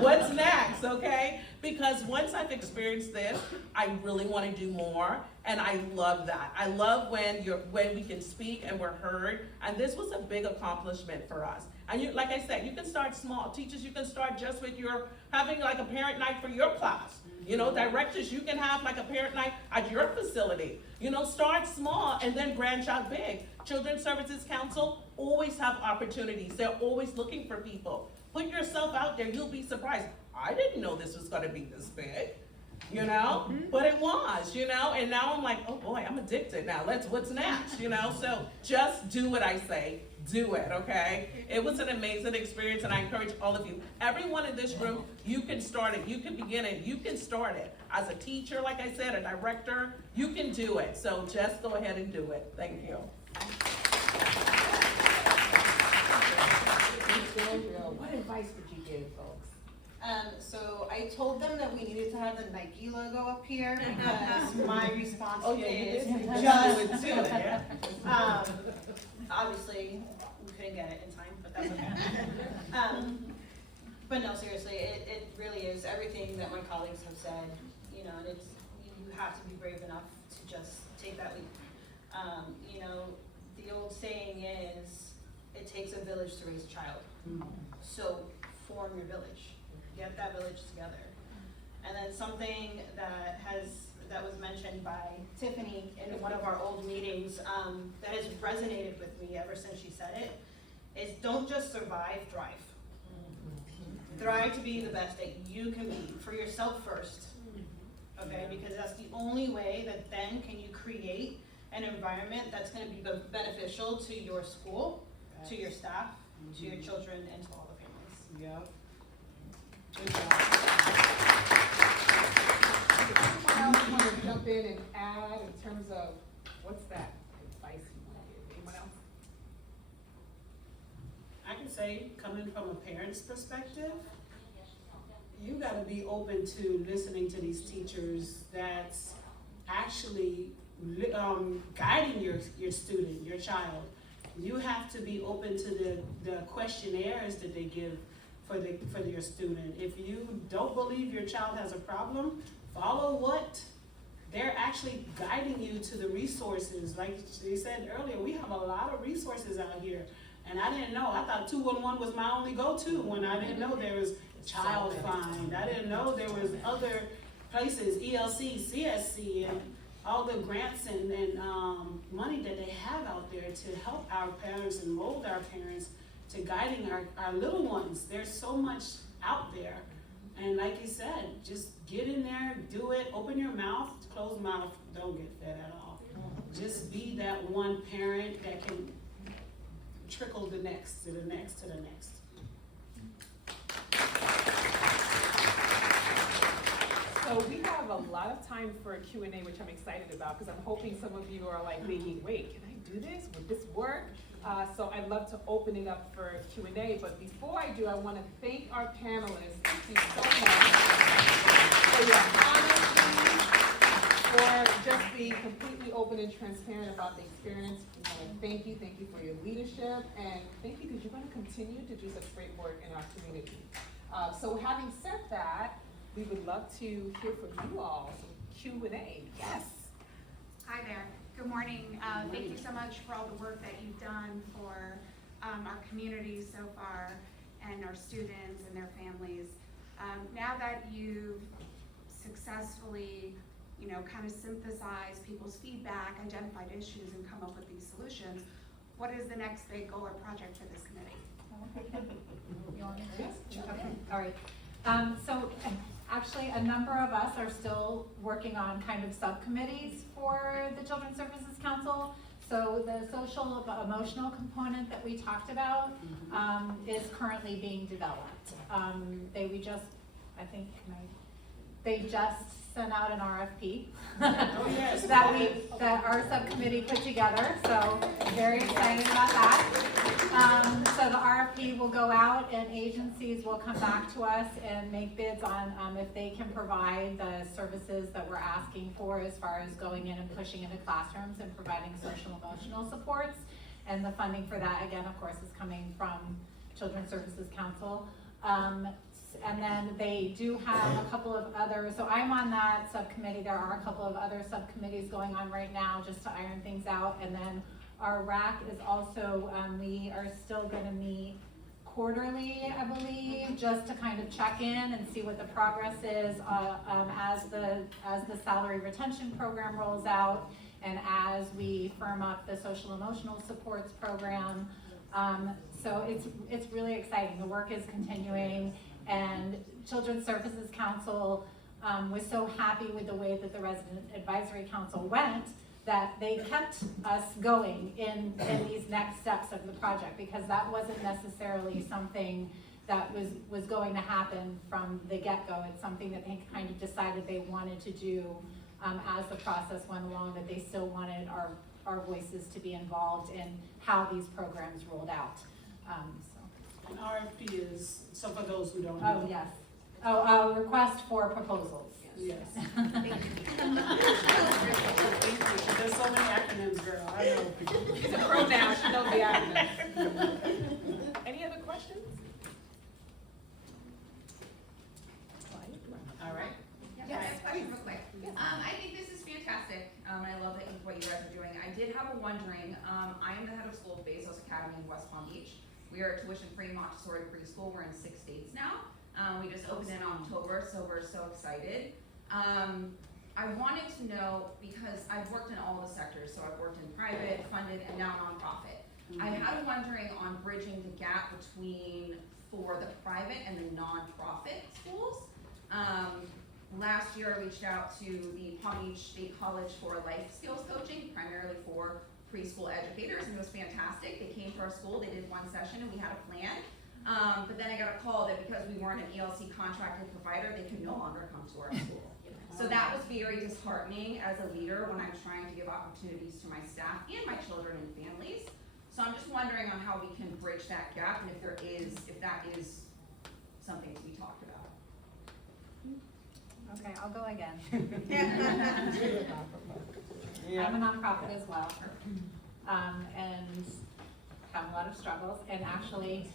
what's next, okay? Because once I've experienced this, I really want to do more. And I love that. I love when we can speak and we're heard. And this was a big accomplishment for us. And you, like I said, you can start small. Teachers, you can start just with having like a parent night for your class. You know, directors, you can have like a parent night at your facility. You know, start small and then branch out big. Children's Services Council always have opportunities. They're always looking for people. Put yourself out there, you'll be surprised. I didn't know this was gonna be this big, you know? But it was, you know? And now I'm like, oh boy, I'm addicted now. What's next, you know? So just do what I say. Do it, okay? It was an amazing experience, and I encourage all of you. Everyone in this room, you can start it, you can begin it, you can start it. As a teacher, like I said, a director, you can do it. So just go ahead and do it. Thank you. What advice would you give folks? So I told them that we needed to have the Nike logo up here, because my response is just do it. Obviously, we couldn't get it in time, but that's okay. But no, seriously, it really is everything that my colleagues have said, you know, and it's, you have to be brave enough to just take that leap. You know, the old saying is, it takes a village to raise a child. So form your village, get that village together. And then something that was mentioned by Tiffany in one of our old meetings, that has resonated with me ever since she said it, is don't just survive, thrive. Thrive to be the best that you can be, for yourself first, okay? Because that's the only way that then can you create an environment that's gonna be beneficial to your school, to your staff, to your children, and to all the families. Yep. Anyone else want to jump in and add in terms of what's that advice you want to give? Anyone else? I can say, coming from a parent's perspective, you gotta be open to listening to these teachers that's actually guiding your student, your child. You have to be open to the questionnaires that they give for your student. If you don't believe your child has a problem, follow what they're actually guiding you to the resources. Like they said earlier, we have a lot of resources out here. And I didn't know, I thought 211 was my only go-to when I didn't know there was Child Find. I didn't know there was other places, ELC, CSC, and all the grants and money that they have out there to help our parents and mold our parents to guiding our little ones. There's so much out there. And like you said, just get in there, do it, open your mouth, closed mouth, don't get fed at all. Just be that one parent that can trickle the next to the next to the next. So we have a lot of time for a Q&A, which I'm excited about, because I'm hoping some of you are like thinking, wait, can I do this? Would this work? So I'd love to open it up for Q&A, but before I do, I want to thank our panelists. Thank you so much for your honesty, for just being completely open and transparent about the experience. Thank you for your leadership, and thank you because you're going to continue to do such great work in our community. So having said that, we would love to hear from you all. So Q&A, yes. Hi there. Good morning. Thank you so much for all the work that you've done for our community so far and our students and their families. Now that you've successfully, kind of synthesized people's feedback, identified issues, and come up with these solutions, what is the next big goal or project for this committee? You want me to? Okay, all right. So actually, a number of us are still working on kind of subcommittees for the Children's Services Council. So the social emotional component that we talked about is currently being developed. They just sent out an RFP that our subcommittee put together. So very excited about that. So the RFP will go out and agencies will come back to us and make bids on if they can provide the services that we're asking for as far as going in and pushing into classrooms and providing social emotional supports. And the funding for that, again, of course, is coming from Children's Services Council. And then they do have a couple of other, so I'm on that subcommittee. There are a couple of other subcommittees going on right now just to iron things out. And then our RAC is also, we are still gonna meet quarterly, I believe, just to kind of check in and see what the progress is as the salary retention program rolls out and as we firm up the social emotional supports program. So it's really exciting. The work is continuing. And Children's Services Council was so happy with the way that the Resident Advisory Council went that they kept us going in these next steps of the project, because that wasn't necessarily something that was going to happen from the get-go. It's something that they kind of decided they wanted to do as the process went along, that they still wanted our voices to be involved in how these programs rolled out. An RFP is, so for those who don't know. Oh, yes. Oh, request for proposals. Yes. Thank you. There's so many acronyms, girl, I know. She's a pro now, she knows the acronyms. Any other questions? what you guys are doing. I did have a wondering, I am the head of school of Bezos Academy in West Palm Beach. We are a tuition-free Montessori preschool. We're in 6 states now. We just opened in October, so we're so excited. I wanted to know, because I've worked in all the sectors, so I've worked in private, funded, and now nonprofit. I had a wondering on bridging the gap for the private and the nonprofit schools. Last year I reached out to the Palm Beach State College for life skills coaching, primarily for preschool educators, and it was fantastic. They came to our school, they did one session, and we had a plan. But then I got a call that because we weren't an ELC contracted provider, they could no longer come to our school. So that was very disheartening as a leader when I'm trying to give opportunities to my staff and my children and families. So I'm just wondering on how we can bridge that gap, and if that is something to be talked about. Okay, I'll go again. Yeah. I'm a nonprofit as well, and have a lot of struggles, and actually,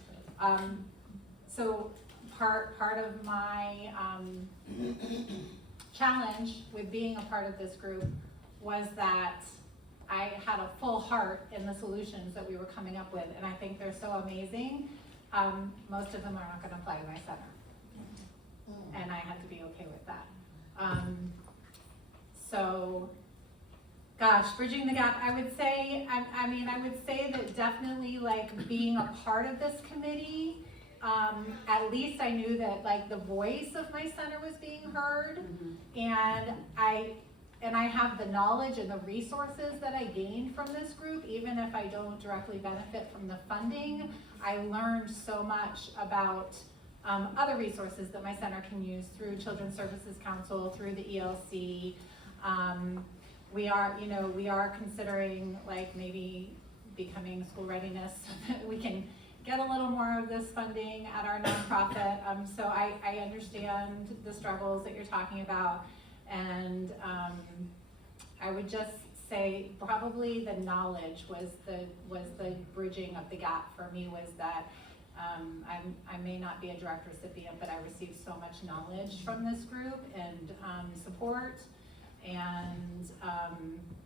so part of my, challenge with being a part of this group was that I had a full heart in the solutions that we were coming up with, and I think they're so amazing. Most of them are not gonna apply to my center, and I had to be okay with that. So, gosh, bridging the gap, I would say, I would say that definitely like being a part of this committee, at least I knew that like the voice of my center was being heard, and I have the knowledge and the resources that I gained from this group, even if I don't directly benefit from the funding. I learned so much about other resources that my center can use through Children's Services Council, through the ELC. We are considering like maybe becoming school readiness so that we can get a little more of this funding at our nonprofit. So I understand the struggles that you're talking about, and I would just say probably the knowledge was the bridging of the gap for me, was that I may not be a direct recipient, but I received so much knowledge from this group and support, and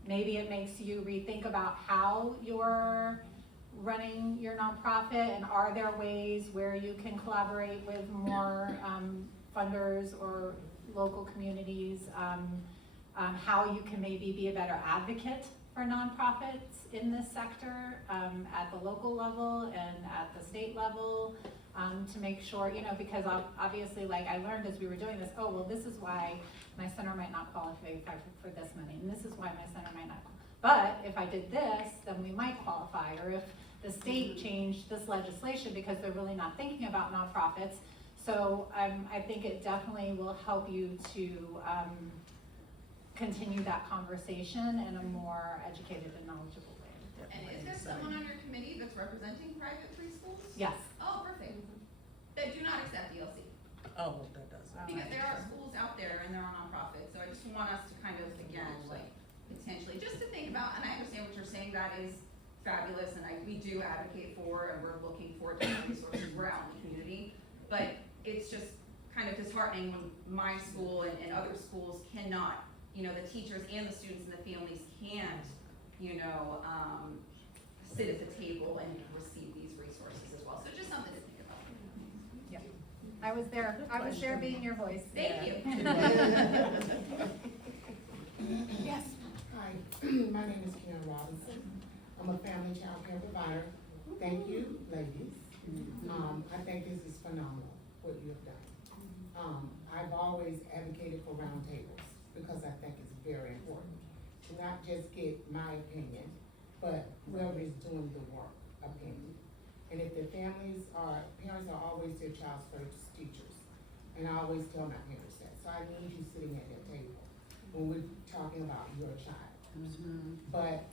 maybe it makes you rethink about how you're running your nonprofit, and are there ways where you can collaborate with more funders or local communities, how you can maybe be a better advocate for nonprofits in this sector at the local level and at the state level, to make sure, because obviously, like I learned as we were doing this, oh, well, this is why my center might not qualify for this money, and this is why my center might not. But if I did this, then we might qualify, or if the state changed this legislation, because they're really not thinking about nonprofits. So I think it definitely will help you to continue that conversation in a more educated and knowledgeable way. And is there someone on your committee that's representing private preschools? Yes. Oh, perfect. That do not accept ELC. Oh, that does. Because there are schools out there and there are nonprofits, so I just want us to kind of, again, like, potentially, just to think about, and I understand what you're saying, that is fabulous, and we do advocate for, and we're looking for different resources, we're out in the community, but it's just kind of disheartening when my school and other schools cannot, the teachers and the students and the families can't, sit at the table and receive these resources as well, so just something to think about. Yep. I was there being your voice. Thank you. Yes. Hi, my name is Karen Robinson. I'm a family child care provider. Thank you, ladies. I think this is phenomenal, what you have done. I've always advocated for roundtables because I think it's very important to not just get my opinion, but whoever is doing the work opinion. And if the parents are always their child's first teachers. And I always tell my parents that. So I need you sitting at that table when we're talking about your child. But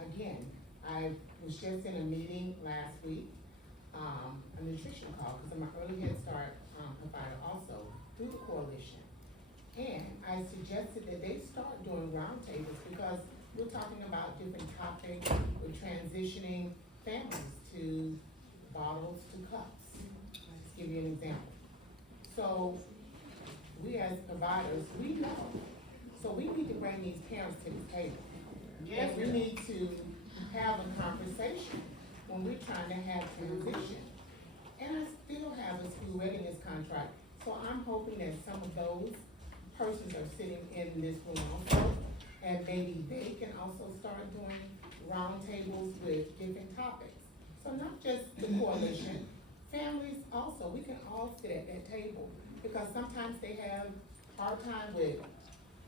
again, I was just in a meeting last week, a nutrition call, because I'm an early Head Start provider also through the coalition. And I suggested that they start doing roundtables, because we're talking about different topics. We're transitioning families to bottles to cups. Let's give you an example. So we as providers, we know. So we need to bring these parents to the table Yes, we need to have a conversation when we're trying to have transition. And I still have a school readiness contract, so I'm hoping that some of those persons are sitting in this room also, and maybe they can also start doing roundtables with different topics. So not just the coalition, families also, we can all sit at that table, because sometimes they have hard time with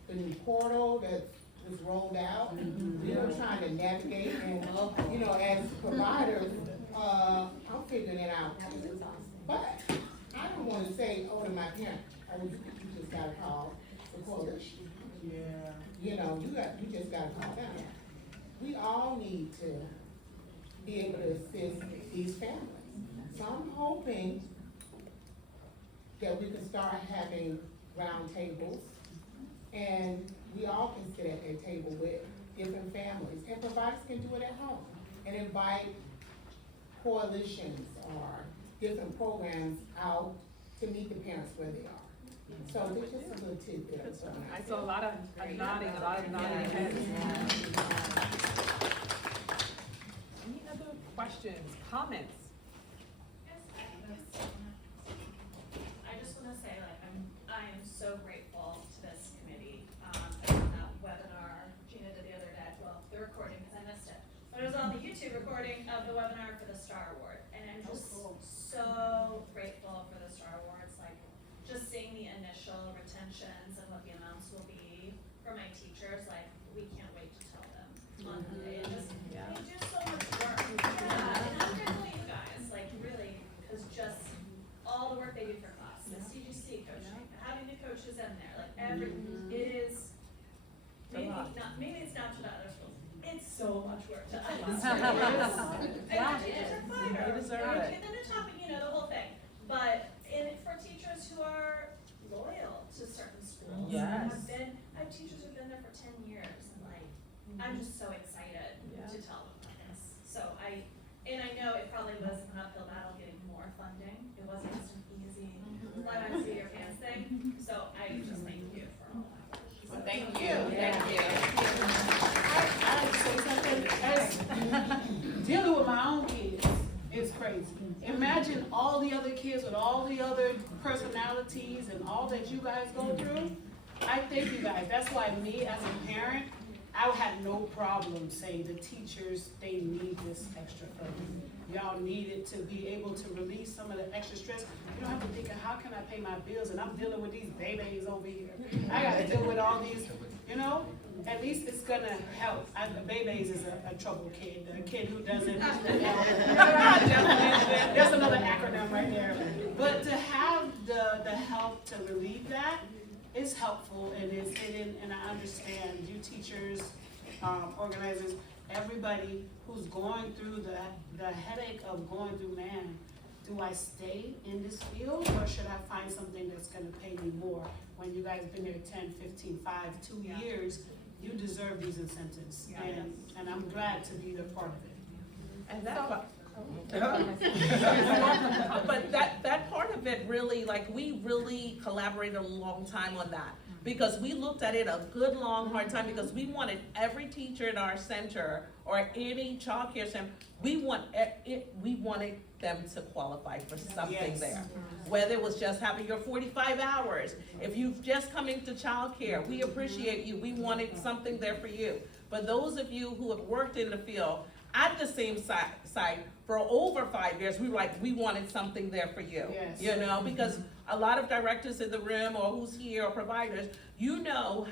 the new portal that was rolled out. Trying to navigate, and, as providers, I'm figuring it out. But I don't wanna say, to my parent, you just gotta call the coalition. Yeah. You just gotta call them. We all need to be able to assist these families. So I'm hoping that we can start having round tables, and we all can sit at a table with different families, and providers can do it at home, and invite coalitions or different programs out to meet the parents where they are. So there's just a little tidbit of something. I saw a lot of nodding heads. Any other questions, comments? I just wanna say, I am so grateful to this committee. I was on that webinar Gina did the other day, well, the recording, cause I missed it. But it was on the YouTube recording of the webinar for the Star Award, and I'm just so grateful for the Star Awards, just seeing the initial retentions and what the amounts will be for my teachers, we can't wait to tell them on Monday. And just, they do so much work. Yeah, and I'm grateful you guys, really, because just all the work they do for class, the CGC coaching, having the coaches in there, it is, maybe it's not to the other schools, it's so much work to us. And teachers are fire. They deserve it. And then they're topping, the whole thing, but for teachers who are loyal to certain schools. Yes. I have teachers who've been there for 10 years, and I'm just so excited to tell them about this. So I know it probably was an uphill battle getting more funding. It wasn't just an easy, let us see your hands thing. So I just thank you for all that work. Well, thank you, thank you. I like to say something, dealing with my own kids is crazy. Imagine all the other kids with all the other personalities and all that you guys go through. I thank you guys. That's why me as a parent, I had no problem saying the teachers, they need this extra funding. Y'all need it to be able to release some of the extra stress. You don't have to think of how can I pay my bills, and I'm dealing with these babies over here. I gotta deal with all these, at least it's gonna help. Babies is a trouble kid, a kid who doesn't. There's another acronym right there. But to have the help to relieve that is helpful, and I understand you teachers, organizers, everybody who's going through the headache of going through, man, do I stay in this field or should I find something that's gonna pay me more? When you guys been there 10, 15, 2 years, you deserve these incentives. And I'm glad to be a part of it. And but that part of it really, we really collaborated a long time on that. Because we looked at it a good, long, hard time, because we wanted every teacher in our center or any child care center, we wanted them to qualify for something there. Whether it was just having your 45 hours, if you've just come into child care, we appreciate you, we wanted something there for you. But those of you who have worked in the field at the same site for over 5 years, we wanted something there for you. Because a lot of directors in the room or who's here or providers,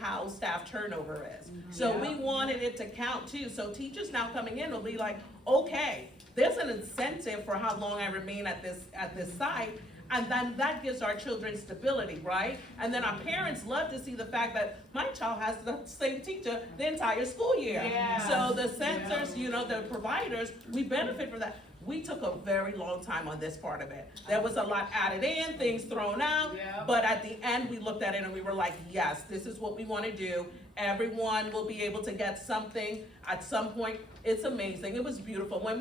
how staff turnover is. So we wanted it to count too. So teachers now coming in will be like, okay, there's an incentive for how long I remain at this site. And then that gives our children stability, right? And then our parents love to see the fact that my child has the same teacher the entire school year. So the centers, the providers, we benefit from that. We took a very long time on this part of it. There was a lot added in, things thrown out, but at the end we looked at it and we were like, yes, this is what we want to do. Everyone will be able to get something at some point. It's amazing. It was beautiful. When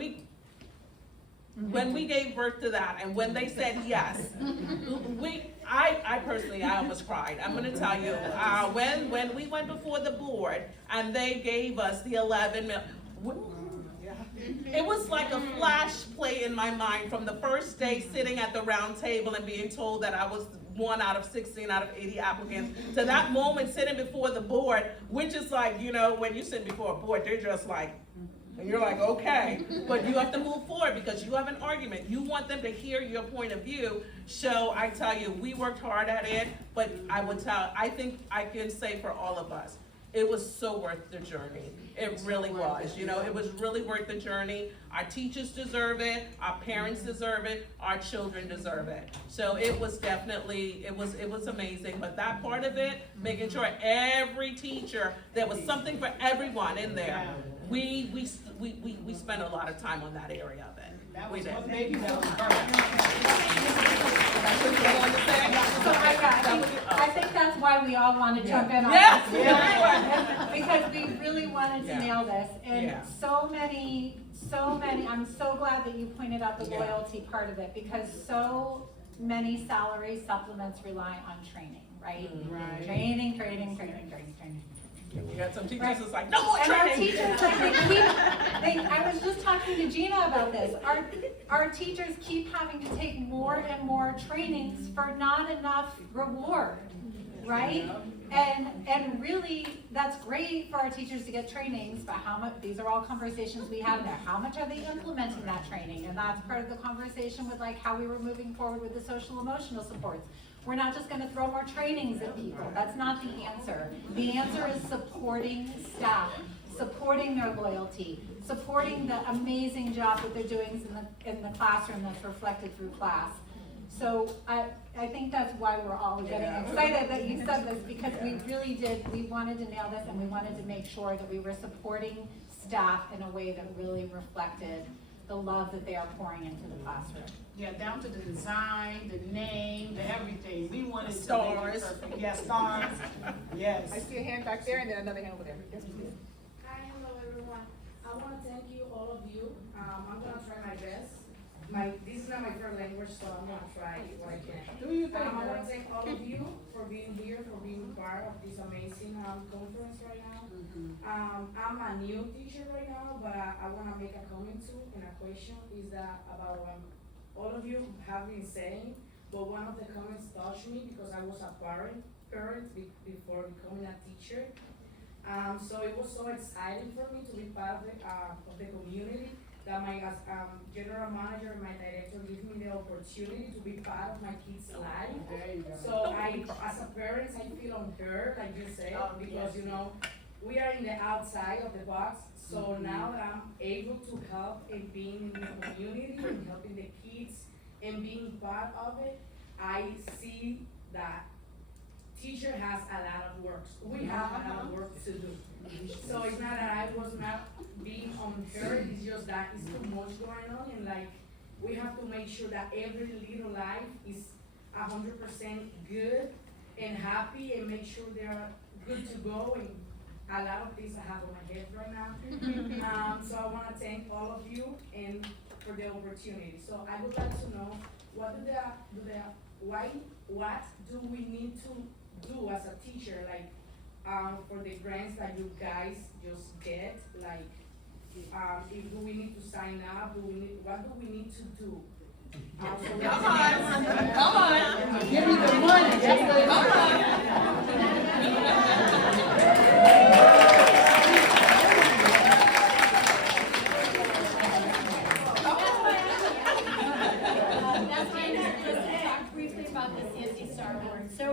we gave birth to that and when they said yes, I personally, I almost cried. I'm gonna tell you, when we went before the board and they gave us the 11 mil, it was like a flash play in my mind from the first day sitting at the round table and being told that I was 1 out of 16 out of 80 applicants, to that moment sitting before the board, which is like, you know, when you sit before a board, they're just like, and you're like, okay, but you have to move forward because you have an argument. You want them to hear your point of view. So I tell you, we worked hard at it, but I think I can say for all of us, it was so worth the journey. It really was, you know, it was really worth the journey. Our teachers deserve it, our parents deserve it, our children deserve it. So it was definitely, it was amazing. But that part of it, making sure every teacher, there was something for everyone in there. We spent a lot of time on that area of it. That We was did. what made me feel So I think that's why we all want to jump in on Yes. this. Yeah. Because we really wanted to Yeah. nail this. And Yeah. so many, I'm so glad that you pointed out the Yeah. loyalty part of it, because so many salary supplements rely on training, right? Right. Training. We got some teachers that's like, no more And our training. teachers, like, I was just talking to Gina about this. Our teachers keep having to take more and more trainings for not enough reward, right? And really, that's great for our teachers to get trainings, but how much, these are all conversations we have there. How much are they implementing that training? And that's part of the conversation with like how we were moving forward with the social emotional supports. We're not just gonna throw more trainings at people. That's not the answer. The answer is supporting staff, supporting their loyalty, supporting the amazing job that they're doing in the classroom that's reflected through class. So I think that's why we're all getting excited that you said this, because we really did, we wanted to nail this and we wanted to make sure that we were supporting staff in a way that really reflected the love that they are pouring into the classroom. Yeah, down to the design, the name, the everything. We wanted to make Stars. it perfect. Yeah, stars. Yes. I see a hand back there and then another hand over there. Yes, please. Hi, hello everyone. I want to thank you, all of you. I'm gonna try my best. This is not my first language, so I'm gonna try what I can. Do you think? I want to thank all of you for being here, for being part of this amazing conference right now. I'm a new teacher right now, but I want to make a comment too and a question is that about all of you have been saying, but one of the comments touched me because I was a parent before becoming a teacher. So it was so exciting for me to be part of the community that my general manager and my director give me the opportunity to be part of my kids' life. There you go. So as a parent, I feel unheard, like you said, because you know, we are in the outside of the box. So now that I'm able to help in being in the community and helping the kids and being part of it, I see that teacher has a lot of work. We have a lot of work to do. So it's not that I was not being unheard, it's just that it's too much going on, and like, we have to make sure that every little life is 100% good and happy, and make sure they're good to go, and a lot of things I have on my head right now. So I wanna thank all of you and for the opportunity. So I would like to know, what do we need to do as a teacher, like, for the grants that you guys just get, like, if do we need to sign up, what do we need to do? Come on. Give me the money. Come on. That's why I'm going to talk briefly about the CSD Star Board. So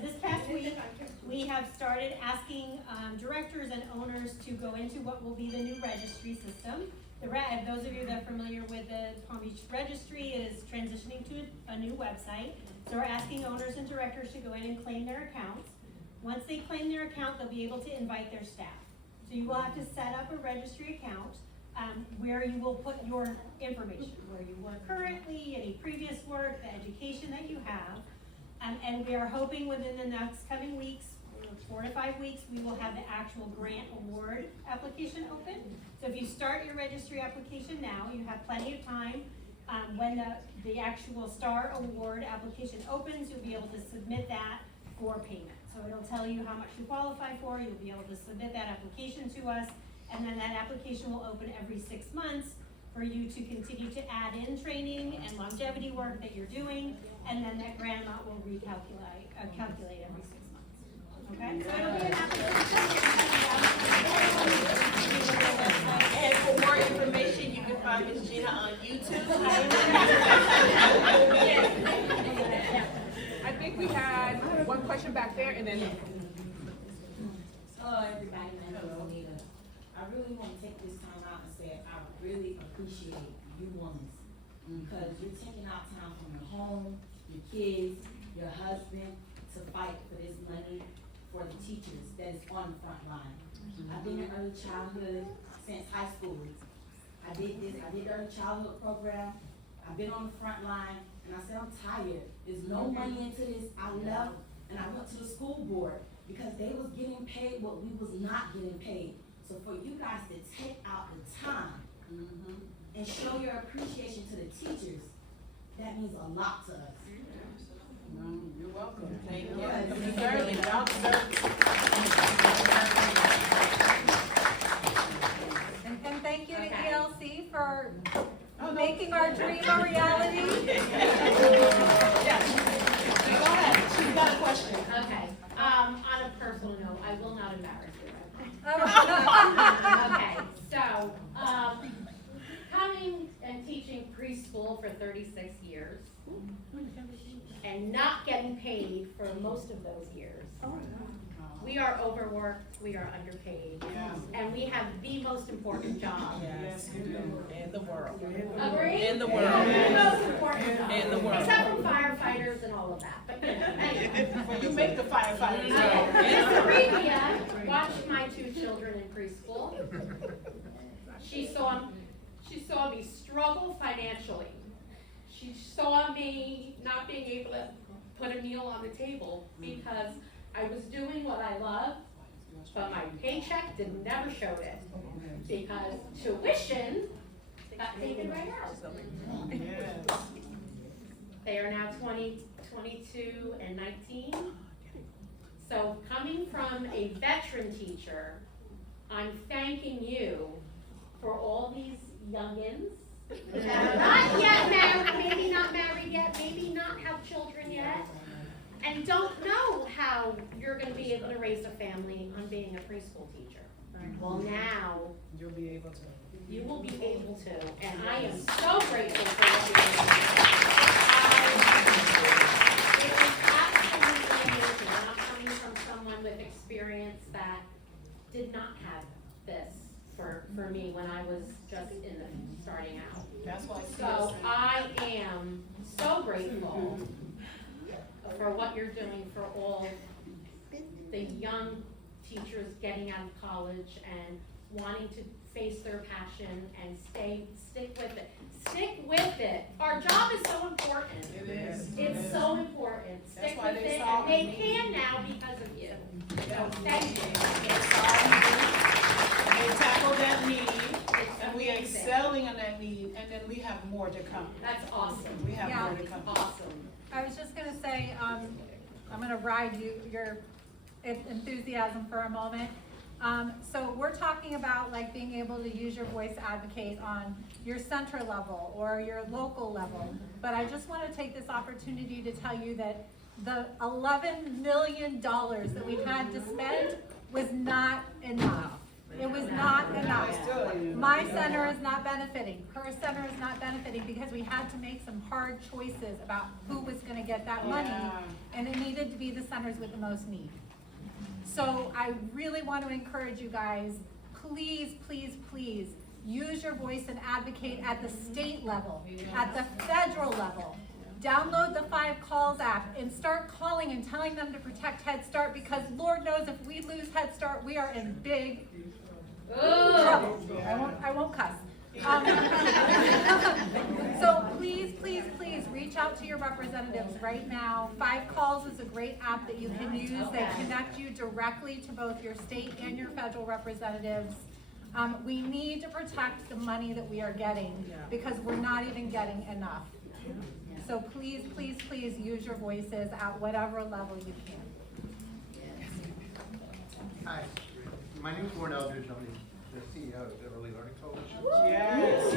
this past week, we have started asking directors and owners to go into what will be the new registry system. Those of you that are familiar with the Palm Beach Registry, it is transitioning to a new website. So we're asking owners and directors to go in and claim their accounts. Once they claim their account, they'll be able to invite their staff. So you will have to set up a registry account where you will put your information, where you work currently, any previous work, the education that you have. And we are hoping within the next coming weeks, 4 to 5 weeks, we will have the actual grant award application open. So if you start your registry application now, you have plenty of time. When the actual STAR award application opens, you'll be able to submit that for payment. So it'll tell you how much you qualify for, you'll be able to submit that application to us, and then that application will open every 6 months for you to continue to add in training and longevity work that you're doing, and then that grant amount will calculate every 6 months. Okay? So it'll be an application. And for more information, you can find Ms. Gina on YouTube. I think we had one question back there, and then. Hello, everybody. My name is Anita. I really want to take this time out and say I really appreciate you women because you're taking out time from your home, your kids, your husband to fight for this money for the teachers that is on the front line. I've been in early childhood since high school. I did the early childhood program. I've been on the front line, and I said I'm tired. There's no money into this. I left, and I went to the school board because they was getting paid what we was not getting paid. So for you guys to take out the time and show your appreciation to the teachers, that means a lot to us. You're welcome. Thank you. Yes. You deserve it. Y'all deserve it. And thank you to Okay. ELC for making our dream a reality. Yes. Go ahead. She's got a question. Okay, on a personal note, I will not embarrass you. Okay, so, coming and teaching preschool for 36 years and not getting paid for most of those years. We are overworked, we are underpaid, and we have the most important job. Yes, we do. In the world. Agree? In the We world. have the most important job. In the world. Except for firefighters and all of that, but you know, anyway. Well, you make the firefighters. Miss Arabia watched my 2 children in preschool. She saw me struggle financially. She saw me not being able to put a meal on the table because I was doing what I love, but my paycheck never showed it because tuition got taken right out. They are now 20, 22, and 19. So coming from a veteran teacher, I'm thanking you for all these youngins that are not yet married, maybe not married yet, maybe not have children yet, and don't know how you're going to be able to raise a family on being a preschool teacher. Well, now You'll be able to. you will be able to, and I am so grateful for what you're doing. It was absolutely amazing. I'm coming from someone with experience that did not have this for me when I was just in the starting out. That's why. So I am so grateful for what you're doing for all the young teachers getting out of college and wanting to face their passion and stick with it. Stick with it. Our job is so important. It is. It's so important. That's Stick why with they it, saw and they me. can now because of you. Yeah. So thank you. They tackled that need, It's and we are amazing. excelling on that need, and then we have more to come. That's awesome. We have Yeah. more to come. Awesome. I was just gonna say, I'm gonna ride your enthusiasm for a moment. So we're talking about like being able to use your voice to advocate on your center level or your local level. But I just wanna take this opportunity to tell you that the $11 million that we had to spend was not enough. It was not enough. My center is not benefiting, her center is not benefiting because we had to make some hard choices about who was gonna get that money. And it needed to be the centers with the most need. So I really want to encourage you guys, please, please, please, use your voice and advocate at the state level, at the federal level. Download the 5 Calls app and start calling and telling them to protect Head Start because Lord knows if we lose Head Start, we are in big trouble. I won't cuss. So please, please, please reach out to your representatives right now. 5 Calls is a great app that you can use. They connect you directly to both your state and your federal representatives. We need to protect the money that we are getting because we're not even getting enough. So please, please, please use your voices at whatever level you can. Hi, my name is Warren Eldridge. I'm the CEO of the Early Learning Coalition. Yes.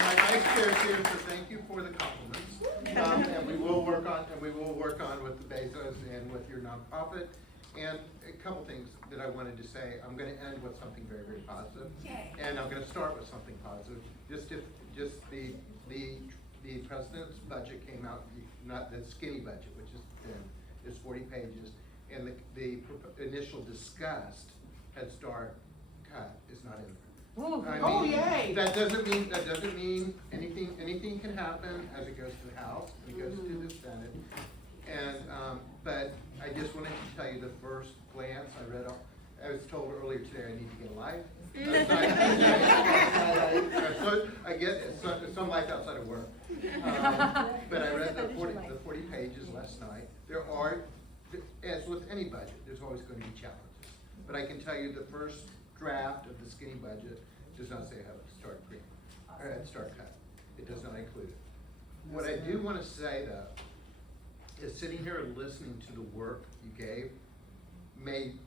My vice chair is here, so thank you for the compliments. And we will work on with the Bezos and with your nonprofit. And a couple things that I wanted to say. I'm going to end with something very, very positive. And I'm going to start with something positive. Just the president's budget came out, not the skinny budget, which is thin, is 40 pages, and the initial discussed Head Start cut is not in there. Oh, yay! That doesn't mean anything can happen as it goes to the House and it goes to the Senate. And but I just wanted to tell you the first glance I was told earlier today I need to get a life. I get some life outside of work. But I read the 40 pages last night. There are, as with any budget, there's always going to be challenges. But I can tell you the first draft of the skinny budget does not say Head Start cut. It does not include it. What I do want to say though is sitting here and listening to the work you gave made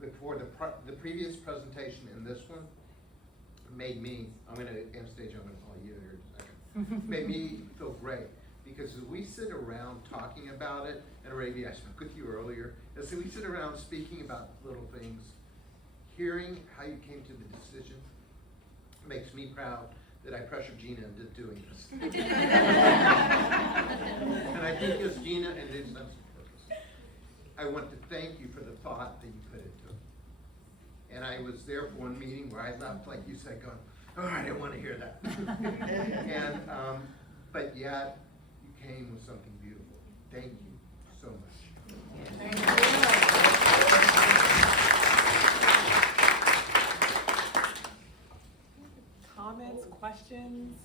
before the previous presentation and this one made me, Anastasia, I'm going to call you here in a second, made me feel great. Because as we sit around talking about it, and Arabia, I spoke with you earlier, as we sit around speaking about little things, hearing how you came to the decision makes me proud that I pressured Gina into doing this. And I think as Gina, and it's sense of purpose, I want to thank you for the thought that you put into it. And I was there for one meeting where I left, like you said, going, oh, I didn't want to hear that. And, but yet, you came with something beautiful. Thank you so much. Thank you. Comments, questions?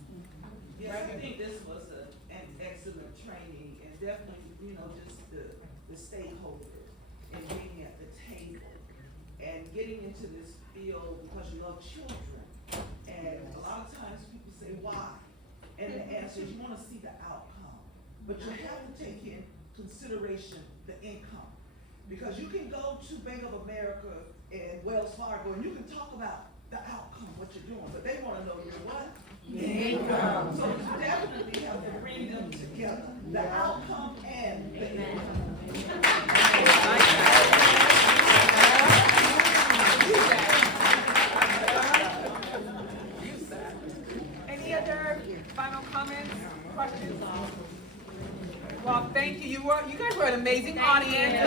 Yes, I think this was an excellent training, and definitely, just the stakeholders and being at the table and getting into this field because you love children. And a lot of times people say, why? And the answer is you want to see the outcome, but you have to take in consideration the income. Because you can go to Bank of America and Wells Fargo and you can talk about the outcome, what you're doing, but they want to know your what? The income. So you definitely have to bring them together, the outcome and the income. Any other final comments, questions? Well, thank you. You guys were an amazing audience.